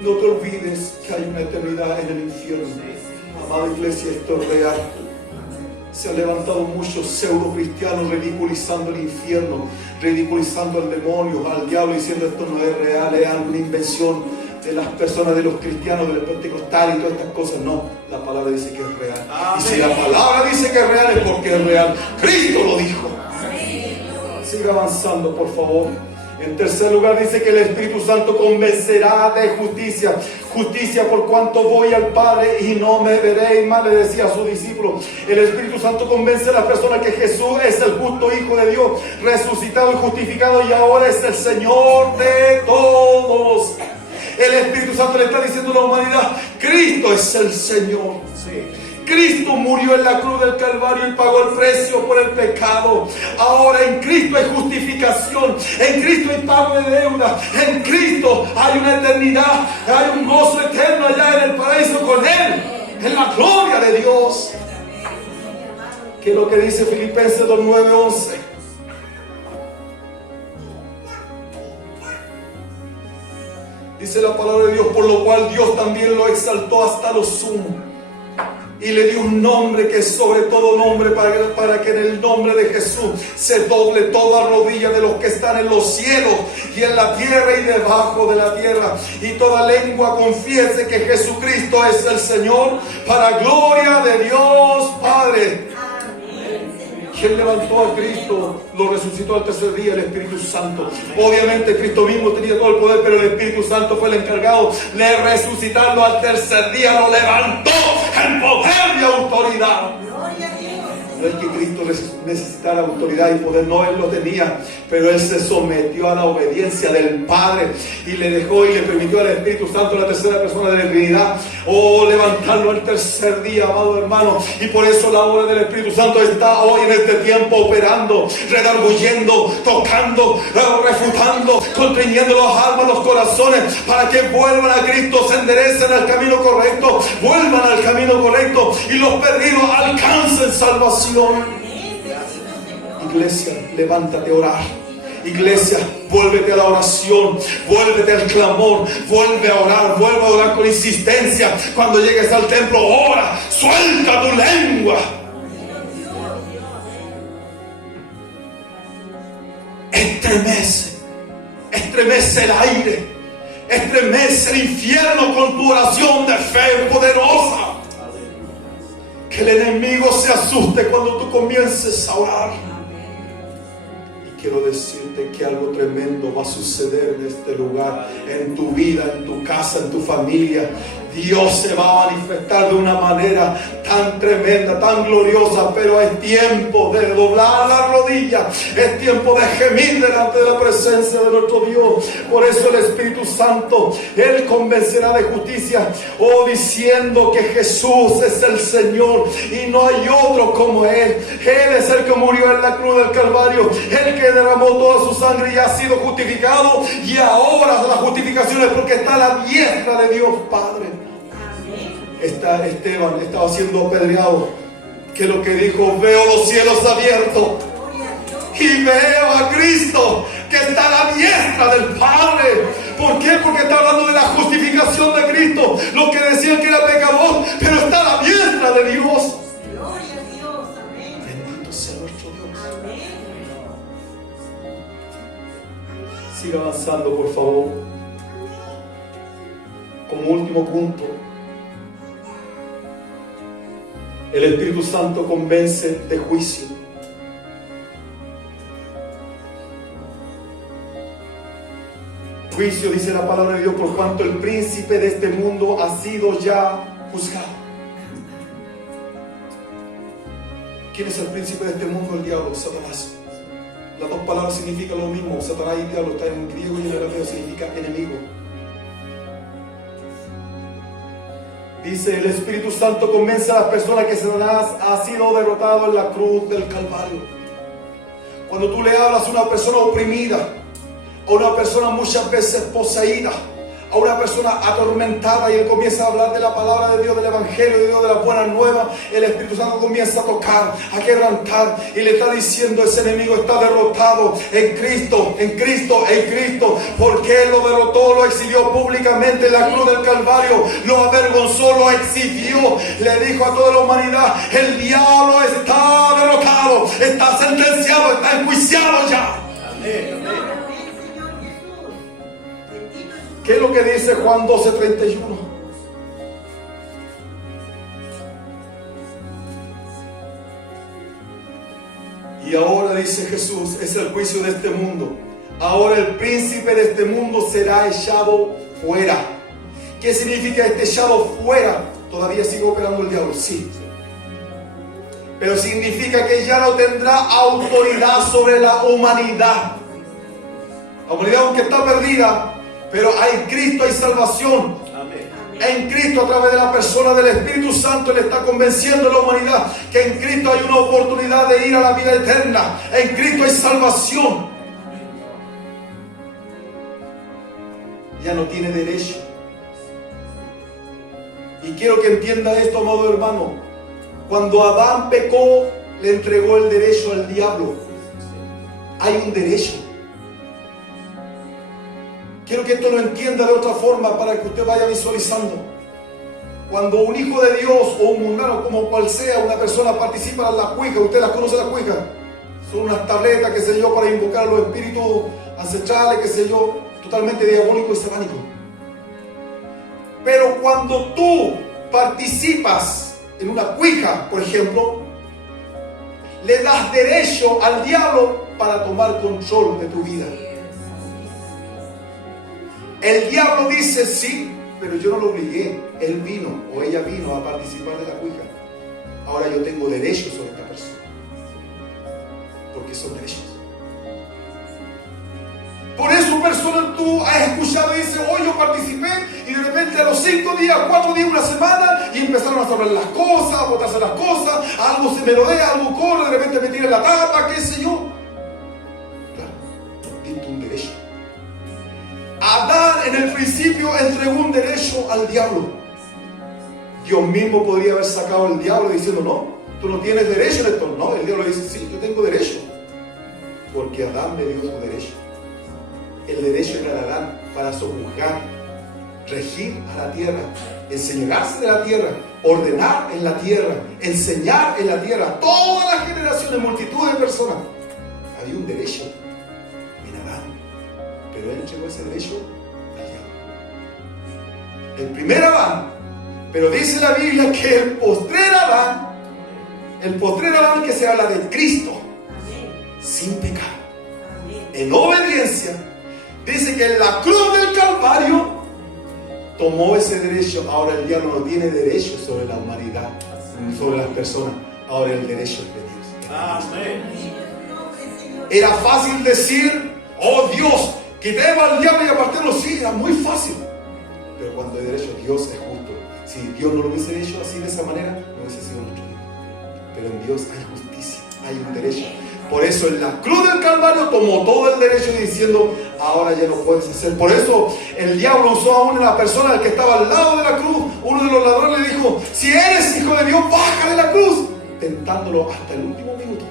no te olvides que hay una eternidad en el infierno. Amada iglesia, esto es real. Se han levantado muchos pseudo cristianos ridiculizando el infierno, ridiculizando al demonio, al diablo, diciendo: esto no es real, es una invención de las personas, de los cristianos, de los pentecostales y todas estas cosas. No, la palabra dice que es real. Y si la palabra dice que es real, es porque es real. Cristo lo dijo. Siga avanzando, por favor. En tercer lugar, dice que el Espíritu Santo convencerá de justicia. Justicia por cuanto voy al Padre y no me veréis más, le decía a sus discípulos. El Espíritu Santo convence a las personas que Jesús es el justo Hijo de Dios, resucitado y justificado, y ahora es el Señor de todos. El Espíritu Santo le está diciendo a la humanidad: Cristo es el Señor. Sí. Cristo murió en la cruz del Calvario y pagó el precio por el pecado. Ahora en Cristo hay justificación, en Cristo hay pago de deuda, en Cristo hay una eternidad, hay un gozo eterno allá en el paraíso con Él, en la gloria de Dios. ¿Qué es lo que dice Filipenses 2:9-11? Dice la palabra de Dios, por lo cual Dios también lo exaltó hasta lo sumo y le dio un nombre que es sobre todo nombre, para que en el nombre de Jesús se doble toda rodilla de los que están en los cielos y en la tierra y debajo de la tierra, y toda lengua confiese que Jesucristo es el Señor, para gloria de Dios Padre. ¿Quién levantó a Cristo? Lo resucitó al tercer día, el Espíritu Santo. Obviamente Cristo mismo tenía todo el poder, pero el Espíritu Santo fue el encargado de resucitarlo al tercer día. Lo levantó en poder y autoridad. No es que Cristo necesitara autoridad y poder, no, Él lo tenía, pero Él se sometió a la obediencia del Padre y le dejó y le permitió al Espíritu Santo, la tercera persona de la Trinidad, levantarlo al tercer día, amado hermano. Y por eso la obra del Espíritu Santo está hoy en este tiempo operando, redarguyendo, tocando, refutando, constriñendo las almas, los corazones, para que vuelvan a Cristo, se enderecen al camino correcto, vuelvan al camino correcto y los perdidos alcancen salvación. Iglesia, levántate a orar. Iglesia, vuélvete a la oración, vuélvete al clamor, vuelve a orar con insistencia. Cuando llegues al templo, ora, suelta tu lengua. Estremece el aire, estremece el infierno con tu oración de fe poderosa. Que el enemigo se asuste cuando tú comiences a orar. Y quiero decirte que algo tremendo va a suceder en este lugar, en tu vida, en tu casa, en tu familia. Dios se va a manifestar de una manera tan tremenda, tan gloriosa, pero es tiempo de doblar la rodilla, es tiempo de gemir delante de la presencia de nuestro Dios. Por eso el Espíritu Santo, Él convencerá de justicia, diciendo que Jesús es el Señor y no hay otro como Él. Él es el que murió en la cruz del Calvario, el que derramó toda su sangre y ha sido justificado, y ahora la justificación es porque está a la diestra de Dios Padre. Esteban estaba siendo apedreado. Que lo que dijo: veo los cielos abiertos y veo a Cristo que está a la diestra del Padre. ¿Por qué? Porque está hablando de la justificación de Cristo. Lo que decían que era pecador, pero está a la diestra de Dios. Gloria a Dios, amén. Bendito sea nuestro Dios. Amén. Siga avanzando, por favor. Como último punto, el Espíritu Santo convence de juicio. Juicio, dice la palabra de Dios, por cuanto el príncipe de este mundo ha sido ya juzgado. ¿Quién es el príncipe de este mundo? El diablo, Satanás. Las dos palabras significan lo mismo. Satanás y diablo, está en griego y en arameo, significa enemigo. Dice: el Espíritu Santo convence a las personas que Satanás ha sido derrotado en la cruz del Calvario. Cuando tú le hablas a una persona oprimida, a una persona muchas veces poseída, a una persona atormentada, y él comienza a hablar de la palabra de Dios, del Evangelio de Dios, de la buena nueva, el Espíritu Santo comienza a tocar, a quebrantar, y le está diciendo: ese enemigo está derrotado en Cristo, en Cristo, en Cristo, porque Él lo derrotó, lo exhibió públicamente en la cruz del Calvario, lo avergonzó, lo exhibió, le dijo a toda la humanidad: el diablo está derrotado, está sentenciado, está enjuiciado ya. Amén, amén. ¿Qué es lo que dice Juan 12:31? Y ahora, dice Jesús, es el juicio de este mundo. Ahora el príncipe de este mundo será echado fuera. ¿Qué significa este echado fuera? Todavía sigue operando el diablo, sí. Pero significa que ya no tendrá autoridad sobre la humanidad. La humanidad, aunque está perdida, pero en Cristo hay salvación. Amén. En Cristo, a través de la persona del Espíritu Santo, le está convenciendo a la humanidad que en Cristo hay una oportunidad de ir a la vida eterna. En Cristo hay salvación. Ya no tiene derecho. Y quiero que entienda esto, amado hermano. Cuando Adán pecó, le entregó el derecho al diablo. Hay un derecho. Quiero que esto lo entienda de otra forma para que usted vaya visualizando. Cuando un hijo de Dios o un mundano, como cual sea, una persona participa en la cuija, usted las conoce, las cuijas. Son unas tabletas, qué sé yo, para invocar a los espíritus ancestrales, qué sé yo, totalmente diabólicos y satánicos. Pero cuando tú participas en una cuija, por ejemplo, le das derecho al diablo para tomar control de tu vida. El diablo dice sí, pero yo no lo obligué. Él vino o ella vino a participar de la cuija. Ahora yo tengo derechos sobre esta persona. Porque son derechos. Por eso, personas, tú has escuchado y dices, hoy yo participé, y de repente a los 5 días, 4 días, una semana, y empezaron a sobrar las cosas, a botarse las cosas, algo se melodea, algo corre, de repente me tiran la tapa, qué sé yo. Claro, diste un derecho. Adán en el principio entregó un derecho al diablo. Dios mismo podría haber sacado al diablo diciendo, no, tú no tienes derecho en esto. No, el diablo dice, sí, yo tengo derecho. Porque Adán me dio su derecho. El derecho era de Adán para sojuzgar, regir a la tierra, enseñarse de la tierra, ordenar en la tierra, enseñar en la tierra. Todas las generaciones, multitud de personas. Había un derecho en Adán. Pero él entregó ese derecho al diablo. El primer Adán. Pero dice la Biblia que el postrer Adán que se habla de Cristo, sin pecado, en obediencia, dice que en la cruz del Calvario tomó ese derecho. Ahora el diablo no tiene derecho sobre la humanidad, sobre las personas. Ahora el derecho es de Dios. Amén. Era fácil decir, oh Dios, quitemos al diablo y apartémoslo. Sí, era muy fácil. Pero cuando hay derecho, Dios es justo. Si Dios no lo hubiese hecho así, de esa manera, no hubiese sido nuestro Dios. Pero en Dios hay justicia, hay un derecho. Por eso en la cruz del Calvario tomó todo el derecho diciendo, ahora ya no puedes hacer. Por eso el diablo usó a una persona que estaba al lado de la cruz. Uno de los ladrones le dijo, si eres hijo de Dios, baja de la cruz. Tentándolo hasta el último minuto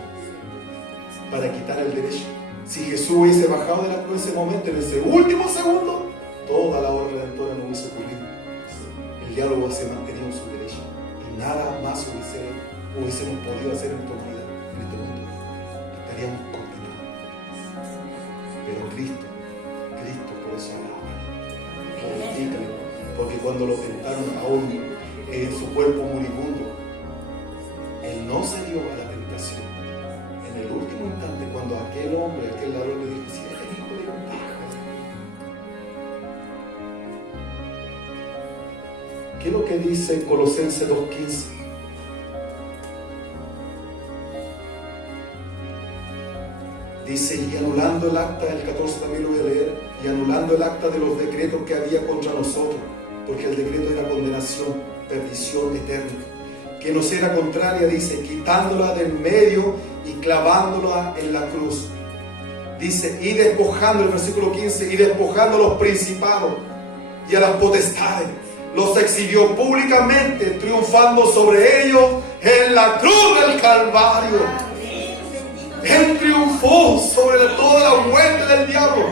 para quitar el derecho. Si Jesús hubiese bajado de la cruz en ese momento, en ese último segundo, toda la obra redentora no hubiese ocurrido. El diablo hubiese mantenido su derecho y nada más hubiésemos podido hacer en esta humanidad, en este mundo. Estaríamos condenados. Pero Cristo por eso alaba. Glorifícale. Porque cuando lo tentaron aún en su cuerpo moribundo, él no se dio a la tentación. En el último instante, cuando aquel ladrón le dijo, si eres hijo de Dios, baja. ¿Qué es lo que dice Colosenses 2:15? Dice, y anulando el acta, el 14 también lo voy a leer, y anulando el acta de los decretos que había contra nosotros, porque el decreto era condenación, perdición eterna, que nos era contraria, dice, quitándola del medio y clavándola en la cruz. Dice, y despojando, el versículo 15, y despojando a los principados y a las potestades, los exhibió públicamente, triunfando sobre ellos en la cruz del Calvario. Él triunfó sobre toda la hueste del diablo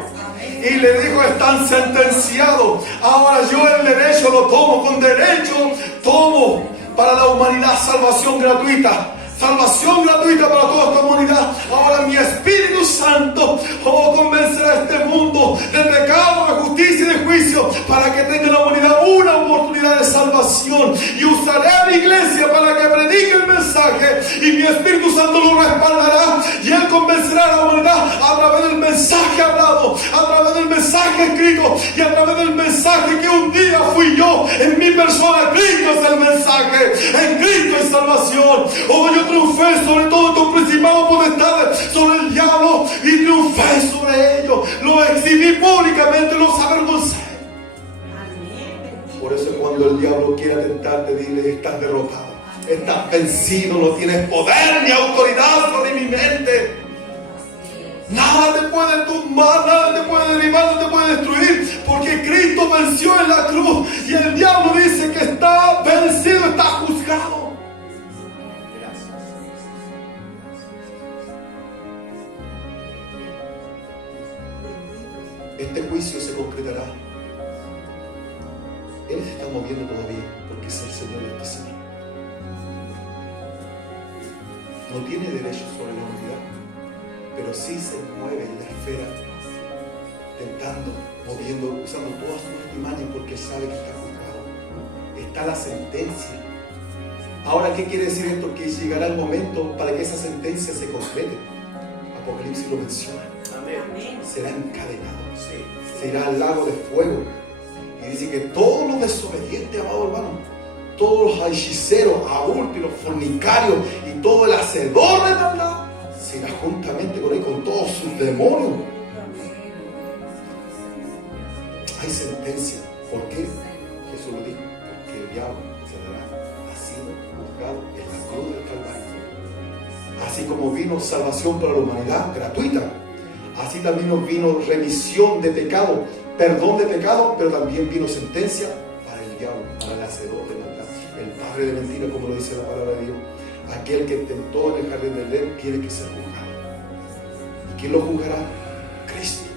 y le dijo, están sentenciados. Ahora yo el derecho lo tomo, con derecho tomo para la humanidad salvación gratuita. Salvación gratuita para toda esta humanidad. Ahora mi Espíritu Santo convencerá a este mundo de pecado, de justicia y de juicio, para que tenga la humanidad una oportunidad de salvación. Y usaré a mi iglesia para que predique el mensaje, y mi Espíritu Santo lo respaldará, y Él convencerá a la humanidad a través del mensaje hablado, a través del mensaje escrito, y a través del mensaje que un día fui yo en mi persona. Cristo es el mensaje, en Cristo es salvación. Yo triunfé sobre todos estos principados potestades, sobre el diablo, y triunfé sobre ellos. Lo exhibí públicamente, los avergoncé. Por eso cuando el diablo quiera tentarte, dile, estás derrotado, estás vencido, no tienes poder ni autoridad sobre mi mente. Nada te puede tumbar, nada te puede derribar, no te puede destruir, porque Cristo venció en la cruz, y el diablo dice que está vencido, está juzgado. Este juicio se concretará porque es el Señor de este siglo. No tiene derecho sobre la humanidad, pero sí se mueve en la esfera, tentando, moviendo, usando todas sus artimañas, porque sabe que está juzgado. Está la sentencia. Ahora, ¿qué quiere decir esto? Que llegará el momento para que esa sentencia se concrete. Apocalipsis lo menciona. Amén. Será encadenado, Sí. se irá al lago de fuego. Y dice que todos los desobedientes, amado hermano, todos los hechiceros, adúlteros, los fornicarios y todo el hacedor de maldad, se irá juntamente con él, con todos sus demonios. Hay sentencia. ¿Por qué? Jesús lo dijo. Porque el diablo, Satanás, ha sido juzgado en la cruz del Calvario. Así como vino salvación para la humanidad gratuita, así también nos vino remisión de pecado, perdón de pecado, pero también vino sentencia para el diablo, para el hacedor de maldad, el padre de mentira, como lo dice la palabra de Dios. Aquel que tentó en el jardín del Edén tiene que ser juzgado. ¿Y quién lo juzgará? Cristo,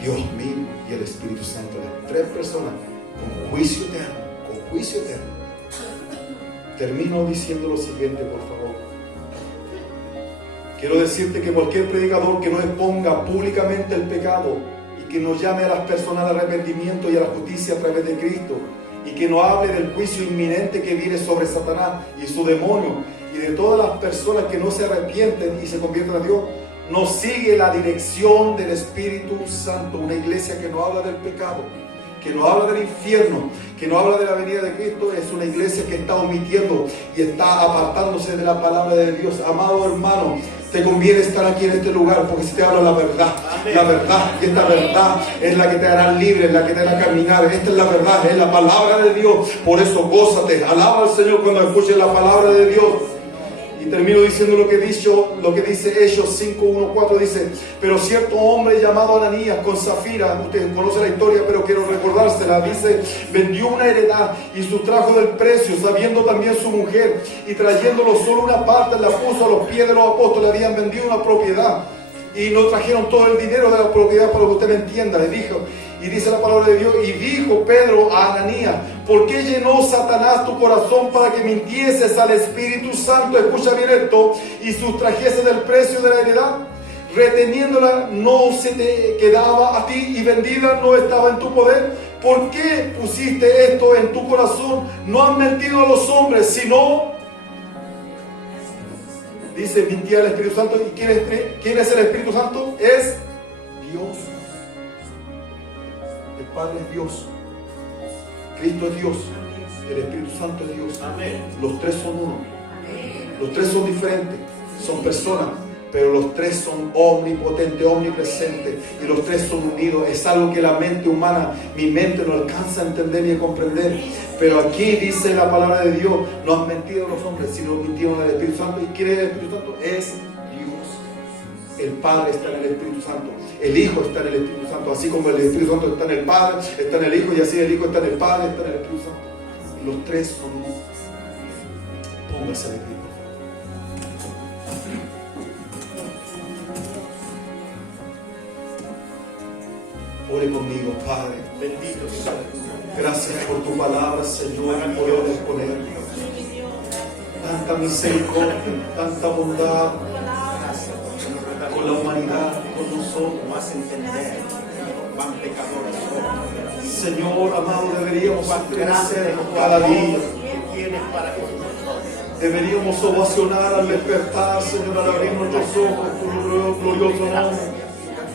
Dios mismo y el Espíritu Santo, las tres personas con juicio eterno, con juicio eterno. Termino diciendo lo siguiente, por favor. Quiero decirte que cualquier predicador que no exponga públicamente el pecado y que no llame a las personas al arrepentimiento y a la justicia a través de Cristo, y que no hable del juicio inminente que viene sobre Satanás y su demonio y de todas las personas que no se arrepienten y se convierten a Dios, no sigue la dirección del Espíritu Santo. Una iglesia que no habla del pecado, que no habla del infierno, que no habla de la venida de Cristo, es una iglesia que está omitiendo y está apartándose de la palabra de Dios. Amado hermano, te conviene estar aquí en este lugar, porque si te hablo la verdad, y esta verdad es la que te hará libre, es la que te hará caminar. Esta es la verdad, es la palabra de Dios. Por eso gózate, alaba al Señor cuando escuches la palabra de Dios. Y termino diciendo lo que dice Hechos 5:1-4, dice: pero cierto hombre llamado Ananías con Zafira, ustedes conocen la historia, pero quiero recordársela, dice, vendió una heredad y sustrajo del precio, sabiendo también su mujer, y trayéndolo solo una parte, la puso a los pies de los apóstoles. Habían vendido una propiedad y no trajeron todo el dinero de la propiedad, para que usted me entienda. Y dice la palabra de Dios: y dijo Pedro a Ananías: ¿por qué llenó Satanás tu corazón para que mintieses al Espíritu Santo? Escucha bien esto: y sustrajeses del precio de la heredad, reteniéndola no se te quedaba a ti, y vendida no estaba en tu poder. ¿Por qué pusiste esto en tu corazón? No has mentido a los hombres, sino, dice, mentía al Espíritu Santo. ¿Y quién es el Espíritu Santo? Es Dios. El Padre es Dios, Cristo es Dios, el Espíritu Santo es Dios. Amén. Los tres son uno. Los tres son diferentes, son personas, pero los tres son omnipotentes, omnipresentes, y los tres son unidos. Es algo que la mente humana, mi mente no alcanza a entender ni a comprender. Pero aquí dice la palabra de Dios: no han mentido a los hombres, sino mintieron al Espíritu Santo. ¿Y quién es el Espíritu Santo? Es Dios. El Padre está en el Espíritu Santo, el Hijo está en el Espíritu Santo, así como el Espíritu Santo está en el Padre, está en el Hijo, y así el Hijo está en el Padre, está en el Espíritu Santo. Y los tres son uno. Póngase de pie, por favor. Ore conmigo, Padre. Bendito sea. Gracias por tu palabra, Señor, y por exponer tanta misericordia, tanta bondad con la humanidad, con nosotros. Más entender. Más pecadores somos. Señor amado, deberíamos Gracias crecer cada día. que tienes para nosotros. Deberíamos ovacionar al despertar, Señor, al abrir nuestros ojos, tu glorioso nombre,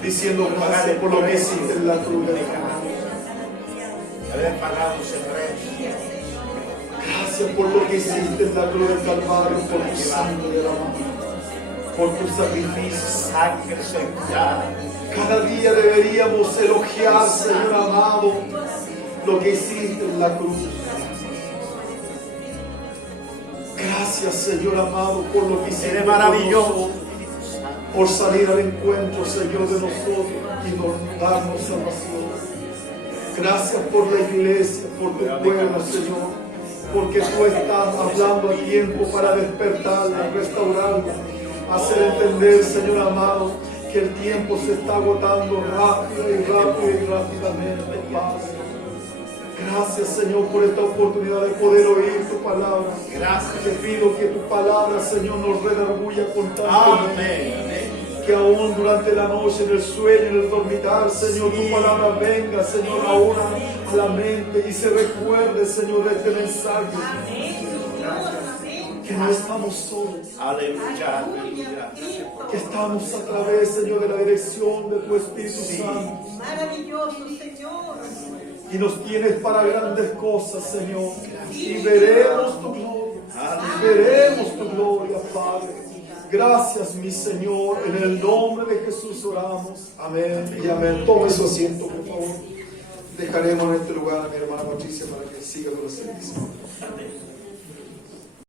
diciendo gracias por lo que hiciste en la cruz. Haber pagado ese precio. Gracias por lo que hiciste en la cruz del Calvario, por tu sangre derramada, por tu sacrificio. Sangre sembrada. Cada día deberíamos elogiar, Señor amado, lo que hiciste en la cruz. Gracias, Señor amado, por lo que hiciste. Eres maravilloso. Por nosotros, por salir al encuentro, Señor, de nosotros y darnos salvación. Gracias por la iglesia, por tu pueblo, Señor, porque tú estás hablando a tiempo para despertarla, restaurarla, hacer entender, Señor amado, que el tiempo se está agotando rápido y rápidamente, Padre. Gracias, Señor, por esta oportunidad de poder oír tu palabra. Gracias. Te pido que tu palabra, Señor, nos redarguya constantemente. Amén. Que aún durante la noche, en el sueño, en el dormitar, Señor, tu palabra venga, Señor, ahora a la mente y se recuerde, Señor, de este mensaje. Amén, Dios, amén. Que no estamos solos, Aleluya. Aleluya. que estamos a través, Señor, de la dirección de tu Espíritu Santo. Maravilloso, Señor. Y nos tienes para grandes cosas, Señor. Y veremos tu gloria. Veremos tu gloria, Padre. Gracias, mi Señor. En el nombre de Jesús oramos. Amén y amén. Tome su asiento, por favor. Dejaremos en este lugar a mi hermana Patricia para que siga con los servicios. Amén.